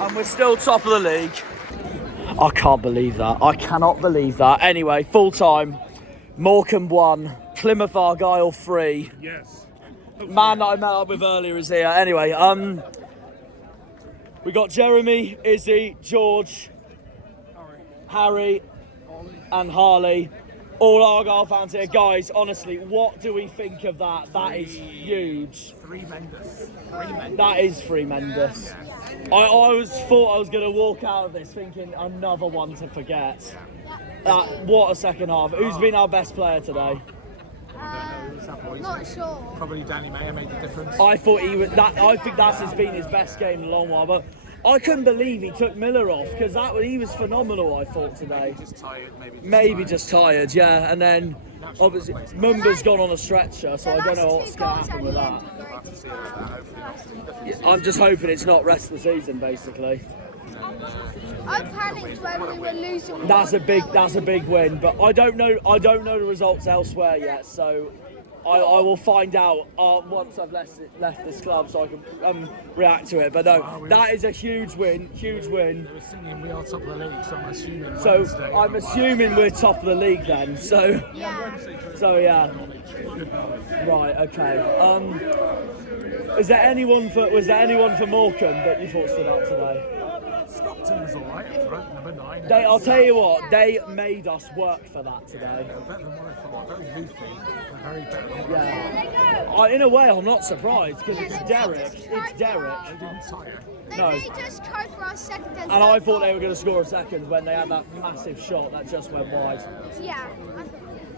And we're still top of the league. I can't believe that. I cannot believe that. Anyway, full time. Morecambe 1, Plymouth Argyle 3. Yes. Man that I met up with earlier is here. Anyway, we got Jeremy, Izzy, George, Harry, and Harley. All Argyle fans here. Guys, honestly, what do we think of that? That is huge. Tremendous. That is tremendous. I thought I was going to walk out of this thinking another one to forget. What a second half. Who's been our best player today? Not sure. Probably Danny Mayer made the difference. I thought he was. I think that's been his best game in a long while. But I couldn't believe he took Miller off because he was phenomenal. I thought today. Just tired, maybe just tired, yeah. And then obviously Mumba's gone on a stretcher, so I don't know what's going to happen with that. I'm just hoping it's not rest of the season, basically. I panicked when we were losing. That's a big win, but I don't know the results elsewhere yet, so I will find out once I've left this club, so I can react to it. But no, that is a huge win. They were singing "We are top of the league," so I'm assuming. So I'm assuming we're top of the league then. So yeah. Right. Okay. Was there anyone for Morecambe that you thought stood out today? Stockton was alright up front, number 9. I'll tell you what, they made us work for that today. Better than what I thought. Very goofy, and very better than what Yeah. In a way, I'm not surprised because it's Derek. It's Derek. They didn't tire. They made us try for our second and And I thought they were going to score a second when they had that massive shot that just went wide. Yeah.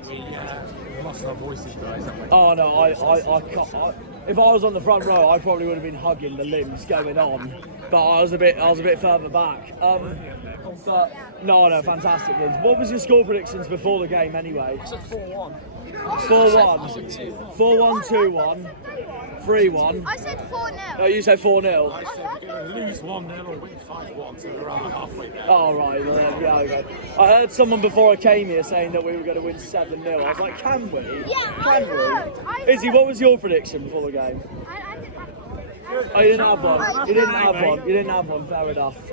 We lost our voices, guys, haven't we? Oh no, I can't. If I was on the front row, I probably would have been hugging the limbs going on. But I was a bit further back. But no, fantastic wins. What was your score predictions before the game anyway? I said 4-1. 4-1. 4-1, 2-1, 3-1. I said 4-0. Oh, you said 4-0. I said we're going to lose 1-0 or win 5-1, so we're around halfway there. Oh, right. Well, yeah, okay. I heard someone before I came here saying that we were going to win 7-0. I was like, can we? Yeah, Can we? Izzy, what was your prediction before the game? I didn't have Oh, you didn't have one. You didn't have one. You didn't have one. Fair enough.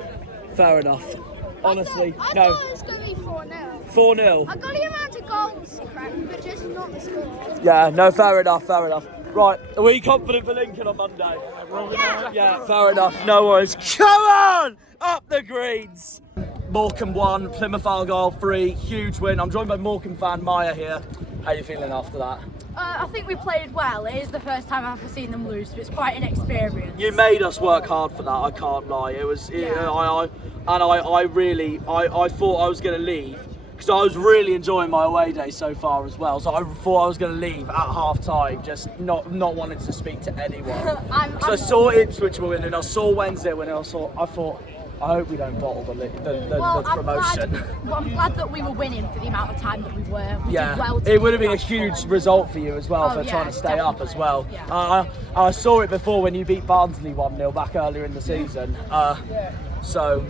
Fair enough. Honestly, I no. thought it was going to be 4-0. 4-0. I got the amount of goals correct, but just not the score. Yeah, no, fair enough, fair enough. Right, are we confident for Lincoln on Monday? Yeah. Yeah, fair enough, no worries. Come on! Up the greens! Morecambe 1, Plymouth Argyle 3, huge win. I'm joined by Morecambe fan Maya here. How are you feeling after that? I think we played well. It is the first time I've ever seen them lose, so it's quite an experience. You made us work hard for that, I can't lie. It was, I thought I was going to leave because I was really enjoying my away day so far as well. So I thought I was going to leave at half time, just not wanting to speak to anyone. So I saw Ipswich win and I saw Wednesday win and I thought, I hope we don't bottle the promotion. I'm glad that we were winning for the amount of time that we were. We did well it would have been a huge result for you as well for trying to stay up as well. Yeah. I saw it before when you beat Barnsley 1-0 back earlier in the season. So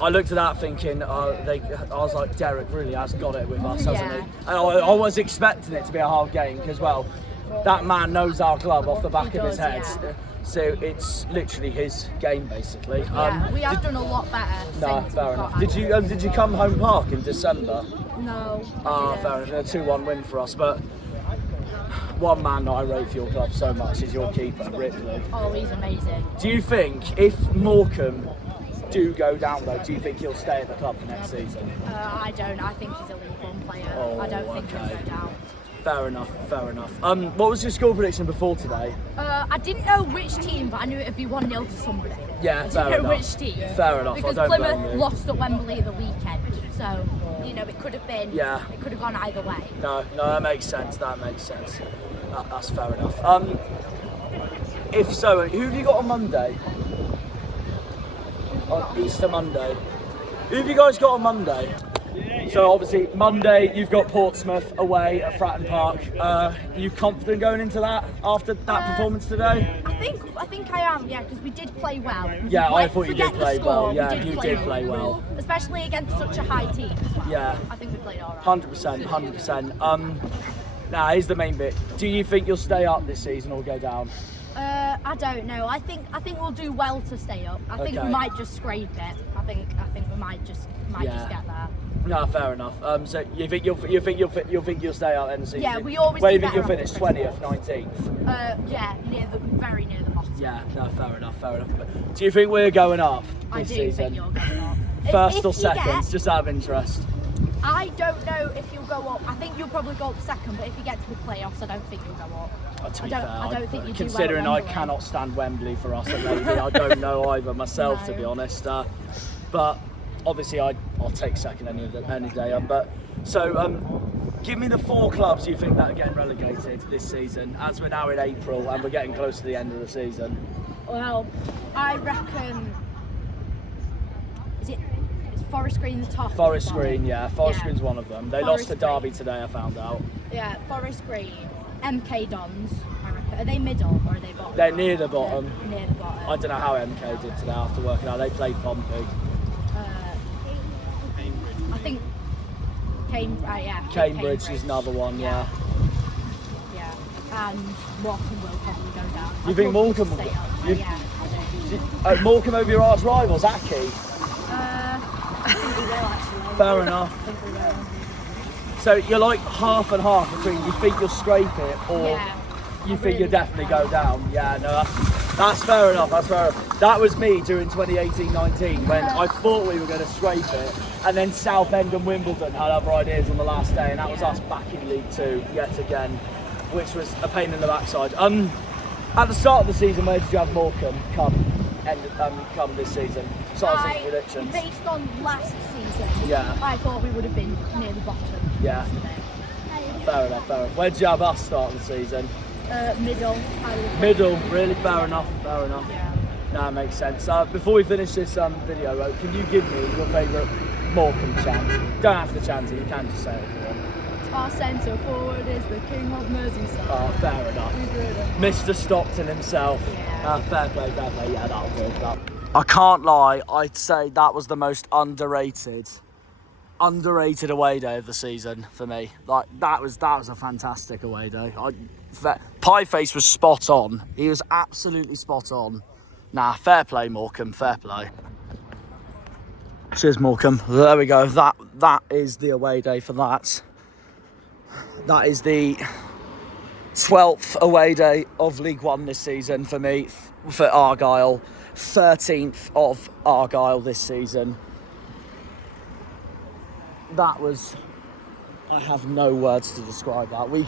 I looked at that thinking, I was like, Derek really has got it with us, hasn't he? And I was expecting it to be a hard game because, well, that man knows our club off the back of his head. Yeah. So it's literally his game, basically. We have done a lot better. No, fair enough. Did you come home park in December? No. Fair enough. A 2-1 win for us, but one man that I rate for your club so much is your keeper, Ripley. Oh, he's amazing. Do you think if Morecambe do go down though, do you think he'll stay at the club for next season? I don't. I think he's a League One player. I don't think he'll go down. Fair enough, fair enough. What was your score prediction before today? I didn't know which team, but I knew it'd be 1-0 to somebody. Yeah, I fair didn't know enough. which team. Fair enough, Because I don't blame Plymouth you. lost at Wembley the weekend, so, you know, it could have been, it could have gone either way. No, that makes sense, that's fair enough. If so, who have you got on Monday? On Easter Monday. Who have you guys got on Monday? So obviously Monday you've got Portsmouth away at Fratton Park. Are you confident going into that after that performance today? I think I am, yeah, because we did play well. Yeah, I thought you Forget did the play score, well. Yeah, we you did play well. Especially against such a high team as well. Yeah. I think we played all right. 100%. Now here's the main bit. Do you think you'll stay up this season or go down? I don't know. I think we'll do well to stay up. I think we might just scrape it. I think we might just get there. No, fair enough. So you think you'll stay out then the season? Yeah, we always. Where do you think you'll finish? 20th, 19th? Yeah, very near the bottom. Yeah, no, fair enough. But do you think we're going up this season? I do think you're going up. First or second? Just out of interest. I don't know if you'll go up. I think you'll probably go up second, but if you get to the playoffs, I don't think you'll go up. To be fair, I don't think you do considering well at I Wembley. cannot stand Wembley for us at Lady, I don't know either myself, to be honest. But obviously, I'll take second any day. But so, give me the 4 clubs you think that are getting relegated this season, as we're now in April and we're getting close to the end of the season. Well, I reckon. Is Forest Green the top? Forest Green, yeah. Forest Green's one of them. They Forest lost to Derby today, I found out. Yeah, Forest Green. MK Dons, I reckon. Are they middle or are they bottom? They're near the bottom. They're near the bottom. I don't know how MK did today after working out. They played Pompey. I think Cambridge is another one, yeah. Yeah, and Morecambe will probably go down. You think Morecambe will? Yeah, I do. Morecambe over your arch rivals, Aki? I think we will actually. Fair enough. I think we will. So you're like half and half between you think you'll scrape it or you think you'll definitely go down. Yeah, no, that's fair enough. That was me during 2018-19 when I thought we were going to scrape it, and then Southend and Wimbledon had other ideas on the last day, and that was us back in League 2 yet again, which was a pain in the backside. At the start of the season, where did you have Morecambe come this season? Predictions. Based on last season, I thought we would have been near the bottom. Yeah. Fair enough. Where did you have us start of the season? Middle. Middle, really? Fair enough. Yeah. No, it makes sense. Before we finish this video, can you give me your favourite Morecambe chant? Don't have to chant it, you can just say it if you want. Our centre forward is the King of Merseyside. Oh, fair enough. Mr. Stockton himself. Yeah. Fair play. Yeah, that'll do. I can't lie, I'd say that was the most underrated away day of the season for me. Like that was a fantastic away day. Pieface was spot on. He was absolutely spot on. Nah, fair play, Morecambe. Fair play. Cheers, Morecambe. There we go. That is the away day for that. That is the 12th away day of League One this season for me, for Argyle. 13th of Argyle this season. That was, I have no words to describe that. We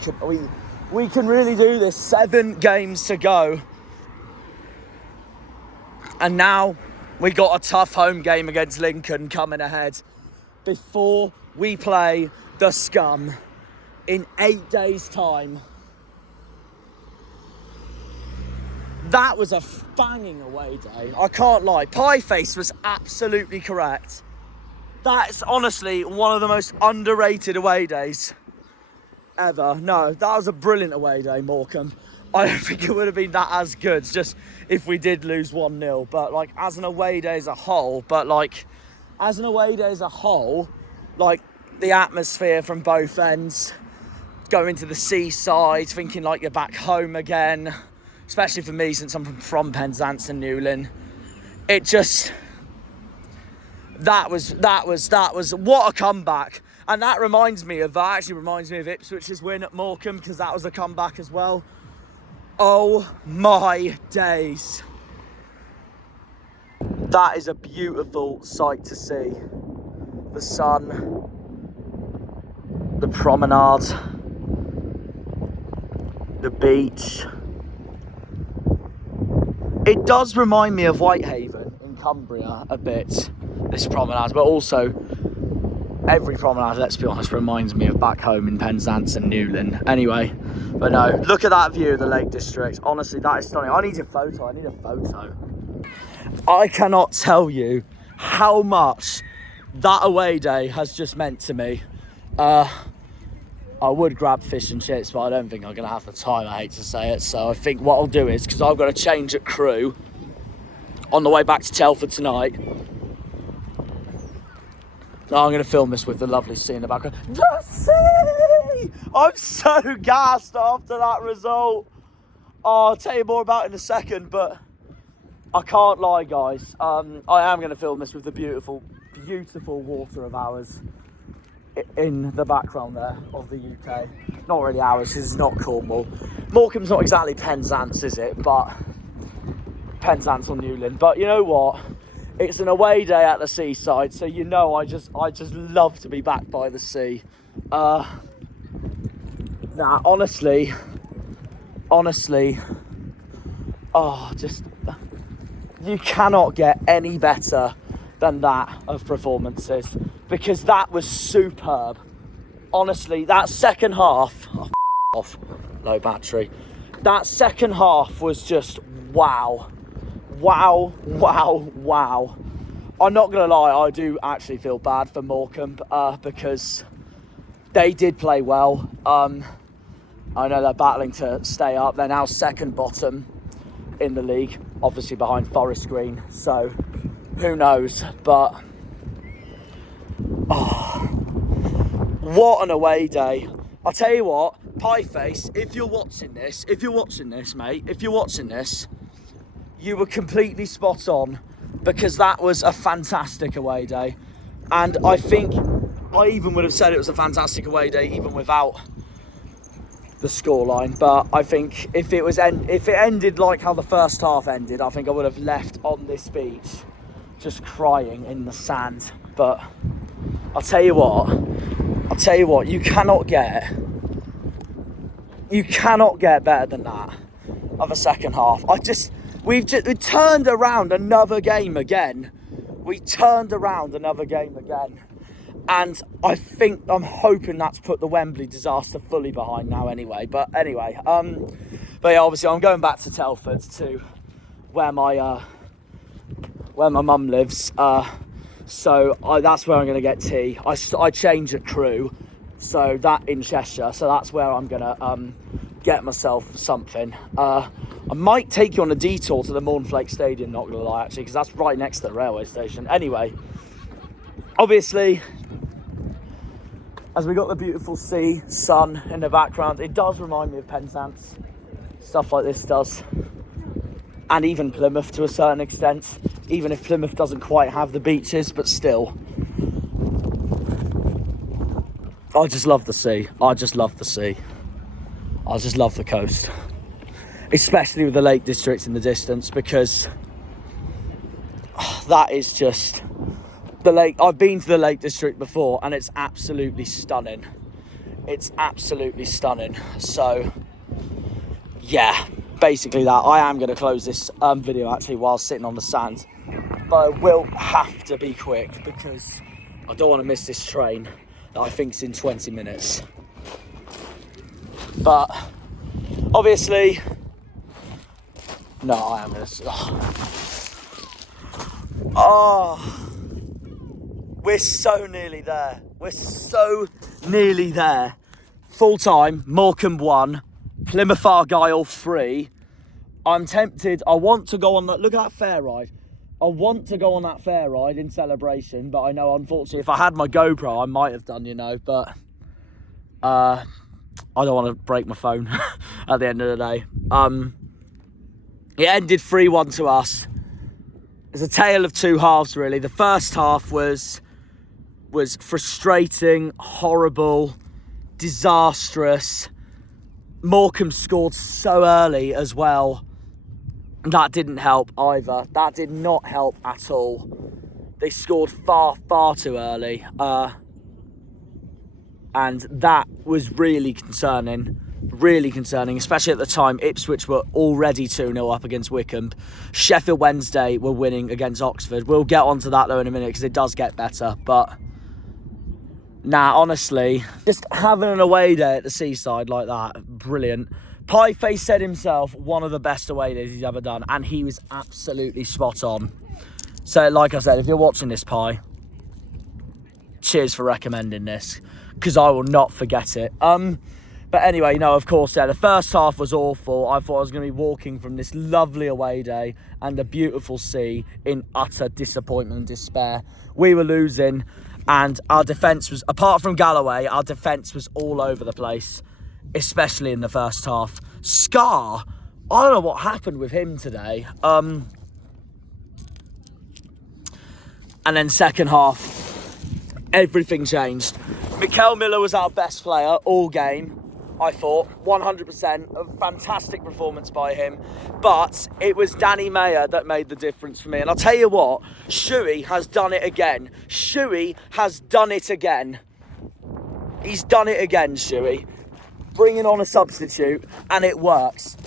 can really do this. 7 games to go, and now we got a tough home game against Lincoln coming ahead before we play the Scum in 8 days' time. That was a banging away day. I can't lie. Pieface was absolutely correct. That's honestly one of the most underrated away days ever. No, that was a brilliant away day, Morecambe. I don't think it would have been that as good, just if we did lose 1-0. But like as an away day as a whole, like the atmosphere from both ends, going to the seaside, thinking like you're back home again. Especially for me, since I'm from Penzance and Newlyn. It just, that was what a comeback. And that actually reminds me of Ipswich's win at Morecambe, because that was a comeback as well. Oh my days. That is a beautiful sight to see. The sun, the promenade, the beach. It does remind me of Whitehaven in Cumbria a bit, this promenade, but also every promenade, let's be honest, reminds me of back home in Penzance and Newlyn. Anyway, but no, look at that view of the Lake District. Honestly, that is stunning. I need a photo. I cannot tell you how much that away day has just meant to me. I would grab fish and chips, but I don't think I'm going to have the time, I hate to say it. So I think what I'll do is, because I've got to change at crew on the way back to Telford tonight, I'm going to film this with the lovely sea in the background. The sea! I'm so gassed after that result. Oh, I'll tell you more about it in a second, but I can't lie, guys. I am going to film this with the beautiful, beautiful water of ours in the background there of the UK. Not really ours, because it's not Cornwall. Morecambe's not exactly Penzance, is it? But Penzance or Newlyn. But you know what? It's an away day at the seaside, so you know I just love to be back by the sea. Nah, honestly, you cannot get any better than that of performances, because that was superb. Honestly, that second half, low battery. That second half was just wow. Wow. I'm not gonna lie, I do actually feel bad for Morecambe because they did play well. I know they're battling to stay up. They're now second bottom in the league, obviously behind Forest Green, so who knows. But what an away day. I'll tell you what, Pieface, if you're watching this, mate, you were completely spot on, because that was a fantastic away day. And I think I even would have said it was a fantastic away day even without the scoreline. But I think if it ended like how the first half ended, I think I would have left on this beach just crying in the sand. But I'll tell you what, you cannot get better than that of a second half. We turned around another game again. And I'm hoping that's put the Wembley disaster fully behind now anyway. But yeah, obviously I'm going back to Telford, to where my mum lives. So that's where I'm going to get tea. I change at crew, so that in Cheshire. So that's where I'm going to get myself something. I might take you on a detour to the Mornflake Stadium, not going to lie, actually, because that's right next to the railway station. Anyway, obviously, as we got the beautiful sea, sun in the background, it does remind me of Penzance. Stuff like this does. And even Plymouth to a certain extent, even if Plymouth doesn't quite have the beaches, but still. I just love the sea. I just love the coast. Especially with the Lake District in the distance, because that is just the lake. I've been to the Lake District before and it's absolutely stunning. So yeah, basically that. I am going to close this video actually while sitting on the sand, but I will have to be quick because I don't want to miss this train that I think's in 20 minutes. But obviously, no, I am going to... Oh, we're so nearly there. Full time, Morecambe 1, Plymouth Argyle 3. I'm tempted. I want to go on that. Look at that fair ride. I want to go on that fair ride in celebration, but I know, unfortunately, if I had my GoPro, I might have done, but I don't want to break my phone at the end of the day. It ended 3-1 to us. It's a tale of two halves, really. The first half was frustrating, horrible, disastrous. Morecambe scored so early as well. That didn't help either. That did not help at all. They scored far, far too early. And that was really concerning Really concerning, especially at the time Ipswich were already 2-0 up against Morecambe. Sheffield Wednesday were winning against Oxford. We'll get onto that though in a minute because it does get better. But nah, honestly, just having an away day at the seaside like that, brilliant. Pieface said himself, one of the best away days he's ever done, and he was absolutely spot on. So like I said, if you're watching this, Pie, cheers for recommending this, because I will not forget it. But anyway, no, of course, yeah, the first half was awful. I thought I was going to be walking from this lovely away day and the beautiful sea in utter disappointment and despair. We were losing, and our defence was, apart from Galloway, our defence was all over the place, especially in the first half. Scar, I don't know what happened with him today. And then second half, everything changed. Mikael Miller was our best player all game. I thought, 100%, a fantastic performance by him. But it was Danny Mayer that made the difference for me. And I'll tell you what, Shuey has done it again. Shuey has done it again. He's done it again, Shuey. Bringing on a substitute, and it works.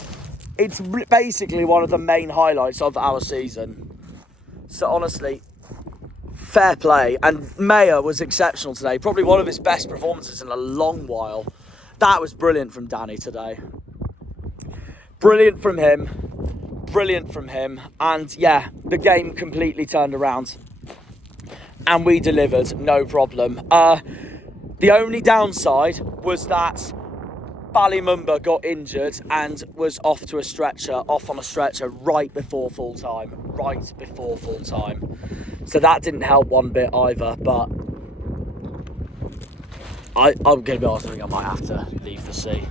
It's basically one of the main highlights of our season. So honestly, fair play. And Mayer was exceptional today. Probably one of his best performances in a long while. That was brilliant from Danny today. Brilliant from him. Brilliant from him. And yeah, the game completely turned around. And we delivered, no problem. The only downside was that Ballymumba got injured and was off on a stretcher right before full time. So that didn't help one bit either, but I'm going to be honest, I think I might have to leave the sea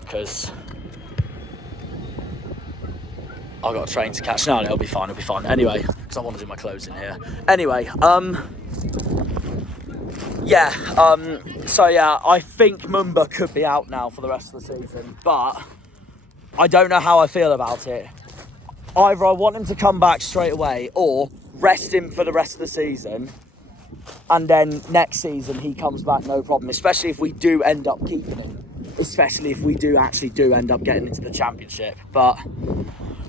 because I've got a train to catch. No, it'll be fine. Anyway, because I want to do my clothes in here. Anyway, so yeah, I think Mumba could be out now for the rest of the season, but I don't know how I feel about it. Either I want him to come back straight away or rest him for the rest of the season, and then next season he comes back, no problem, especially if we do end up keeping him, especially if we do end up getting into the Championship. But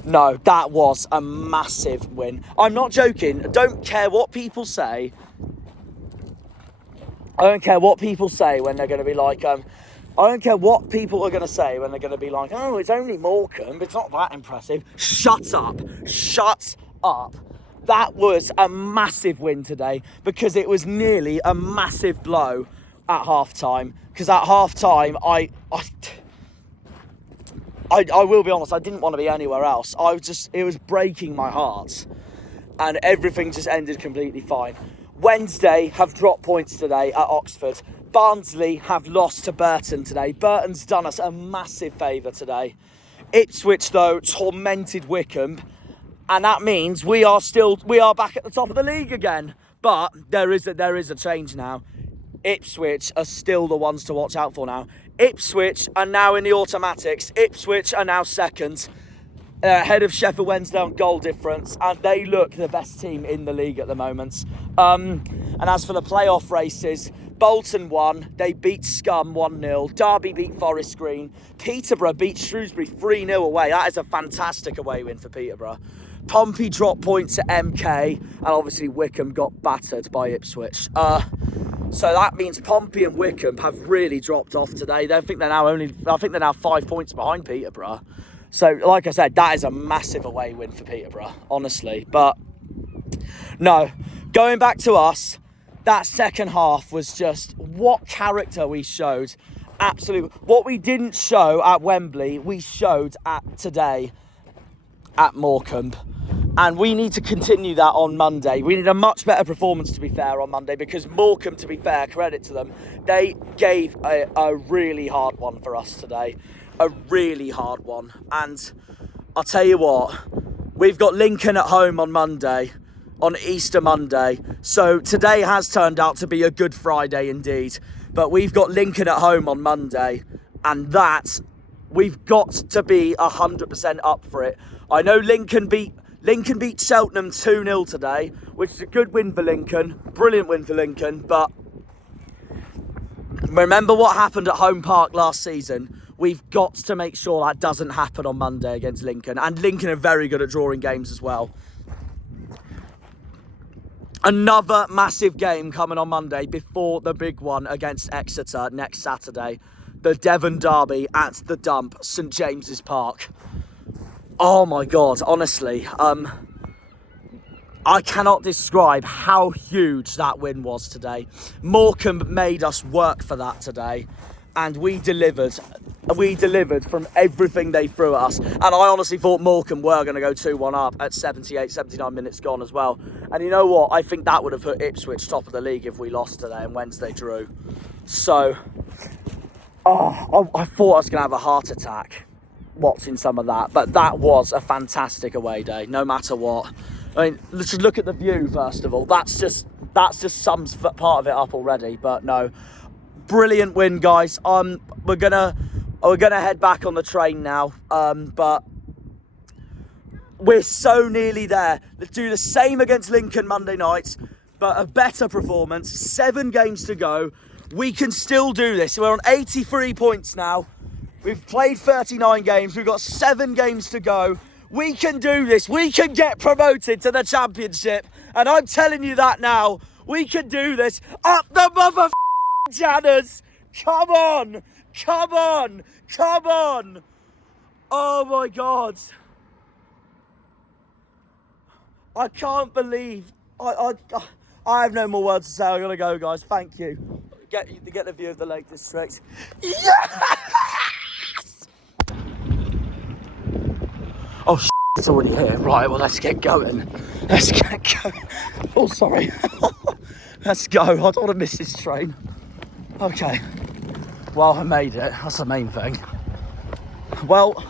no, that was a massive win. I'm not joking. I don't care what people say. I don't care what people say when they're going to be like, I don't care what people are going to say when they're going to be like, oh, it's only Morecambe, it's not that impressive. Shut up. That was a massive win today because it was nearly a massive blow at half-time. Because at half-time, I will be honest, I didn't want to be anywhere else. It was breaking my heart. And everything just ended completely fine. Wednesday have dropped points today at Oxford. Barnsley have lost to Burton today. Burton's done us a massive favour today. Ipswich, though, tormented Morecambe. And that means we are back at the top of the league again. But there is a change now. Ipswich are still the ones to watch out for now. Ipswich are now in the automatics. Ipswich are now second, ahead of Sheffield Wednesday on goal difference, and they look the best team in the league at the moment. And as for the playoff races, Bolton won. They beat Scum 1-0. Derby beat Forest Green. Peterborough beat Shrewsbury 3-0 away. That is a fantastic away win for Peterborough. Pompey dropped points at MK, and obviously Wickham got battered by Ipswich. So that means Pompey and Wickham have really dropped off today. I think they're now 5 points behind Peterborough. So, like I said, that is a massive away win for Peterborough, honestly. But no, going back to us, that second half was just what character we showed. Absolutely, what we didn't show at Wembley, we showed today at Morecambe. And we need to continue that on Monday. We need a much better performance, to be fair, on Monday, because Morecambe, to be fair, credit to them, they gave a really hard one for us today. A really hard one. And I'll tell you what, we've got Lincoln at home on Monday, on Easter Monday. So today has turned out to be a Good Friday indeed. But we've got Lincoln at home on Monday, and we've got to be 100% up for it. I know Lincoln beat Cheltenham 2-0 today, which is a good win for Lincoln. Brilliant win for Lincoln. But remember what happened at Home Park last season? We've got to make sure that doesn't happen on Monday against Lincoln. And Lincoln are very good at drawing games as well. Another massive game coming on Monday before the big one against Exeter next Saturday. The Devon derby at the Dump, St James's Park. Oh my God, honestly, I cannot describe how huge that win was today. Morecambe made us work for that today, and we delivered. We delivered from everything they threw at us. And I honestly thought Morecambe were going to go 2-1 up at 78, 79 minutes gone as well. And you know what? I think that would have put Ipswich top of the league if we lost today and Wednesday drew. So, I thought I was going to have a heart attack watching some of that. But that was a fantastic away day, no matter what. I mean, let's look at the view, first of all. That's just sums part of it up already. But no, brilliant win, guys. We're gonna head back on the train now, but we're so nearly there. Let's do the same against Lincoln Monday night, but a better performance. 7 games to go. We can still do this. We're on 83 points now. We've played 39 games. We've got 7 games to go. We can do this. We can get promoted to the Championship, and I'm telling you that now. We can do this. Up the mother Janners! Come on! Come on! Come on! Oh my God! I can't believe I have no more words to say. I'm gonna go, guys. Thank you. Get the view of the Lake District. Yes! Oh, it's already here. Right. Well, let's get going. Let's get going. Oh, sorry. Let's go. I don't want to miss this train. Okay. Well, I made it. That's the main thing. Well,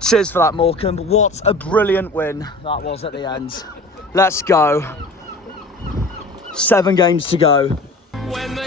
cheers for that, Morecambe. What a brilliant win that was at the end. Let's go. 7 games to go. When the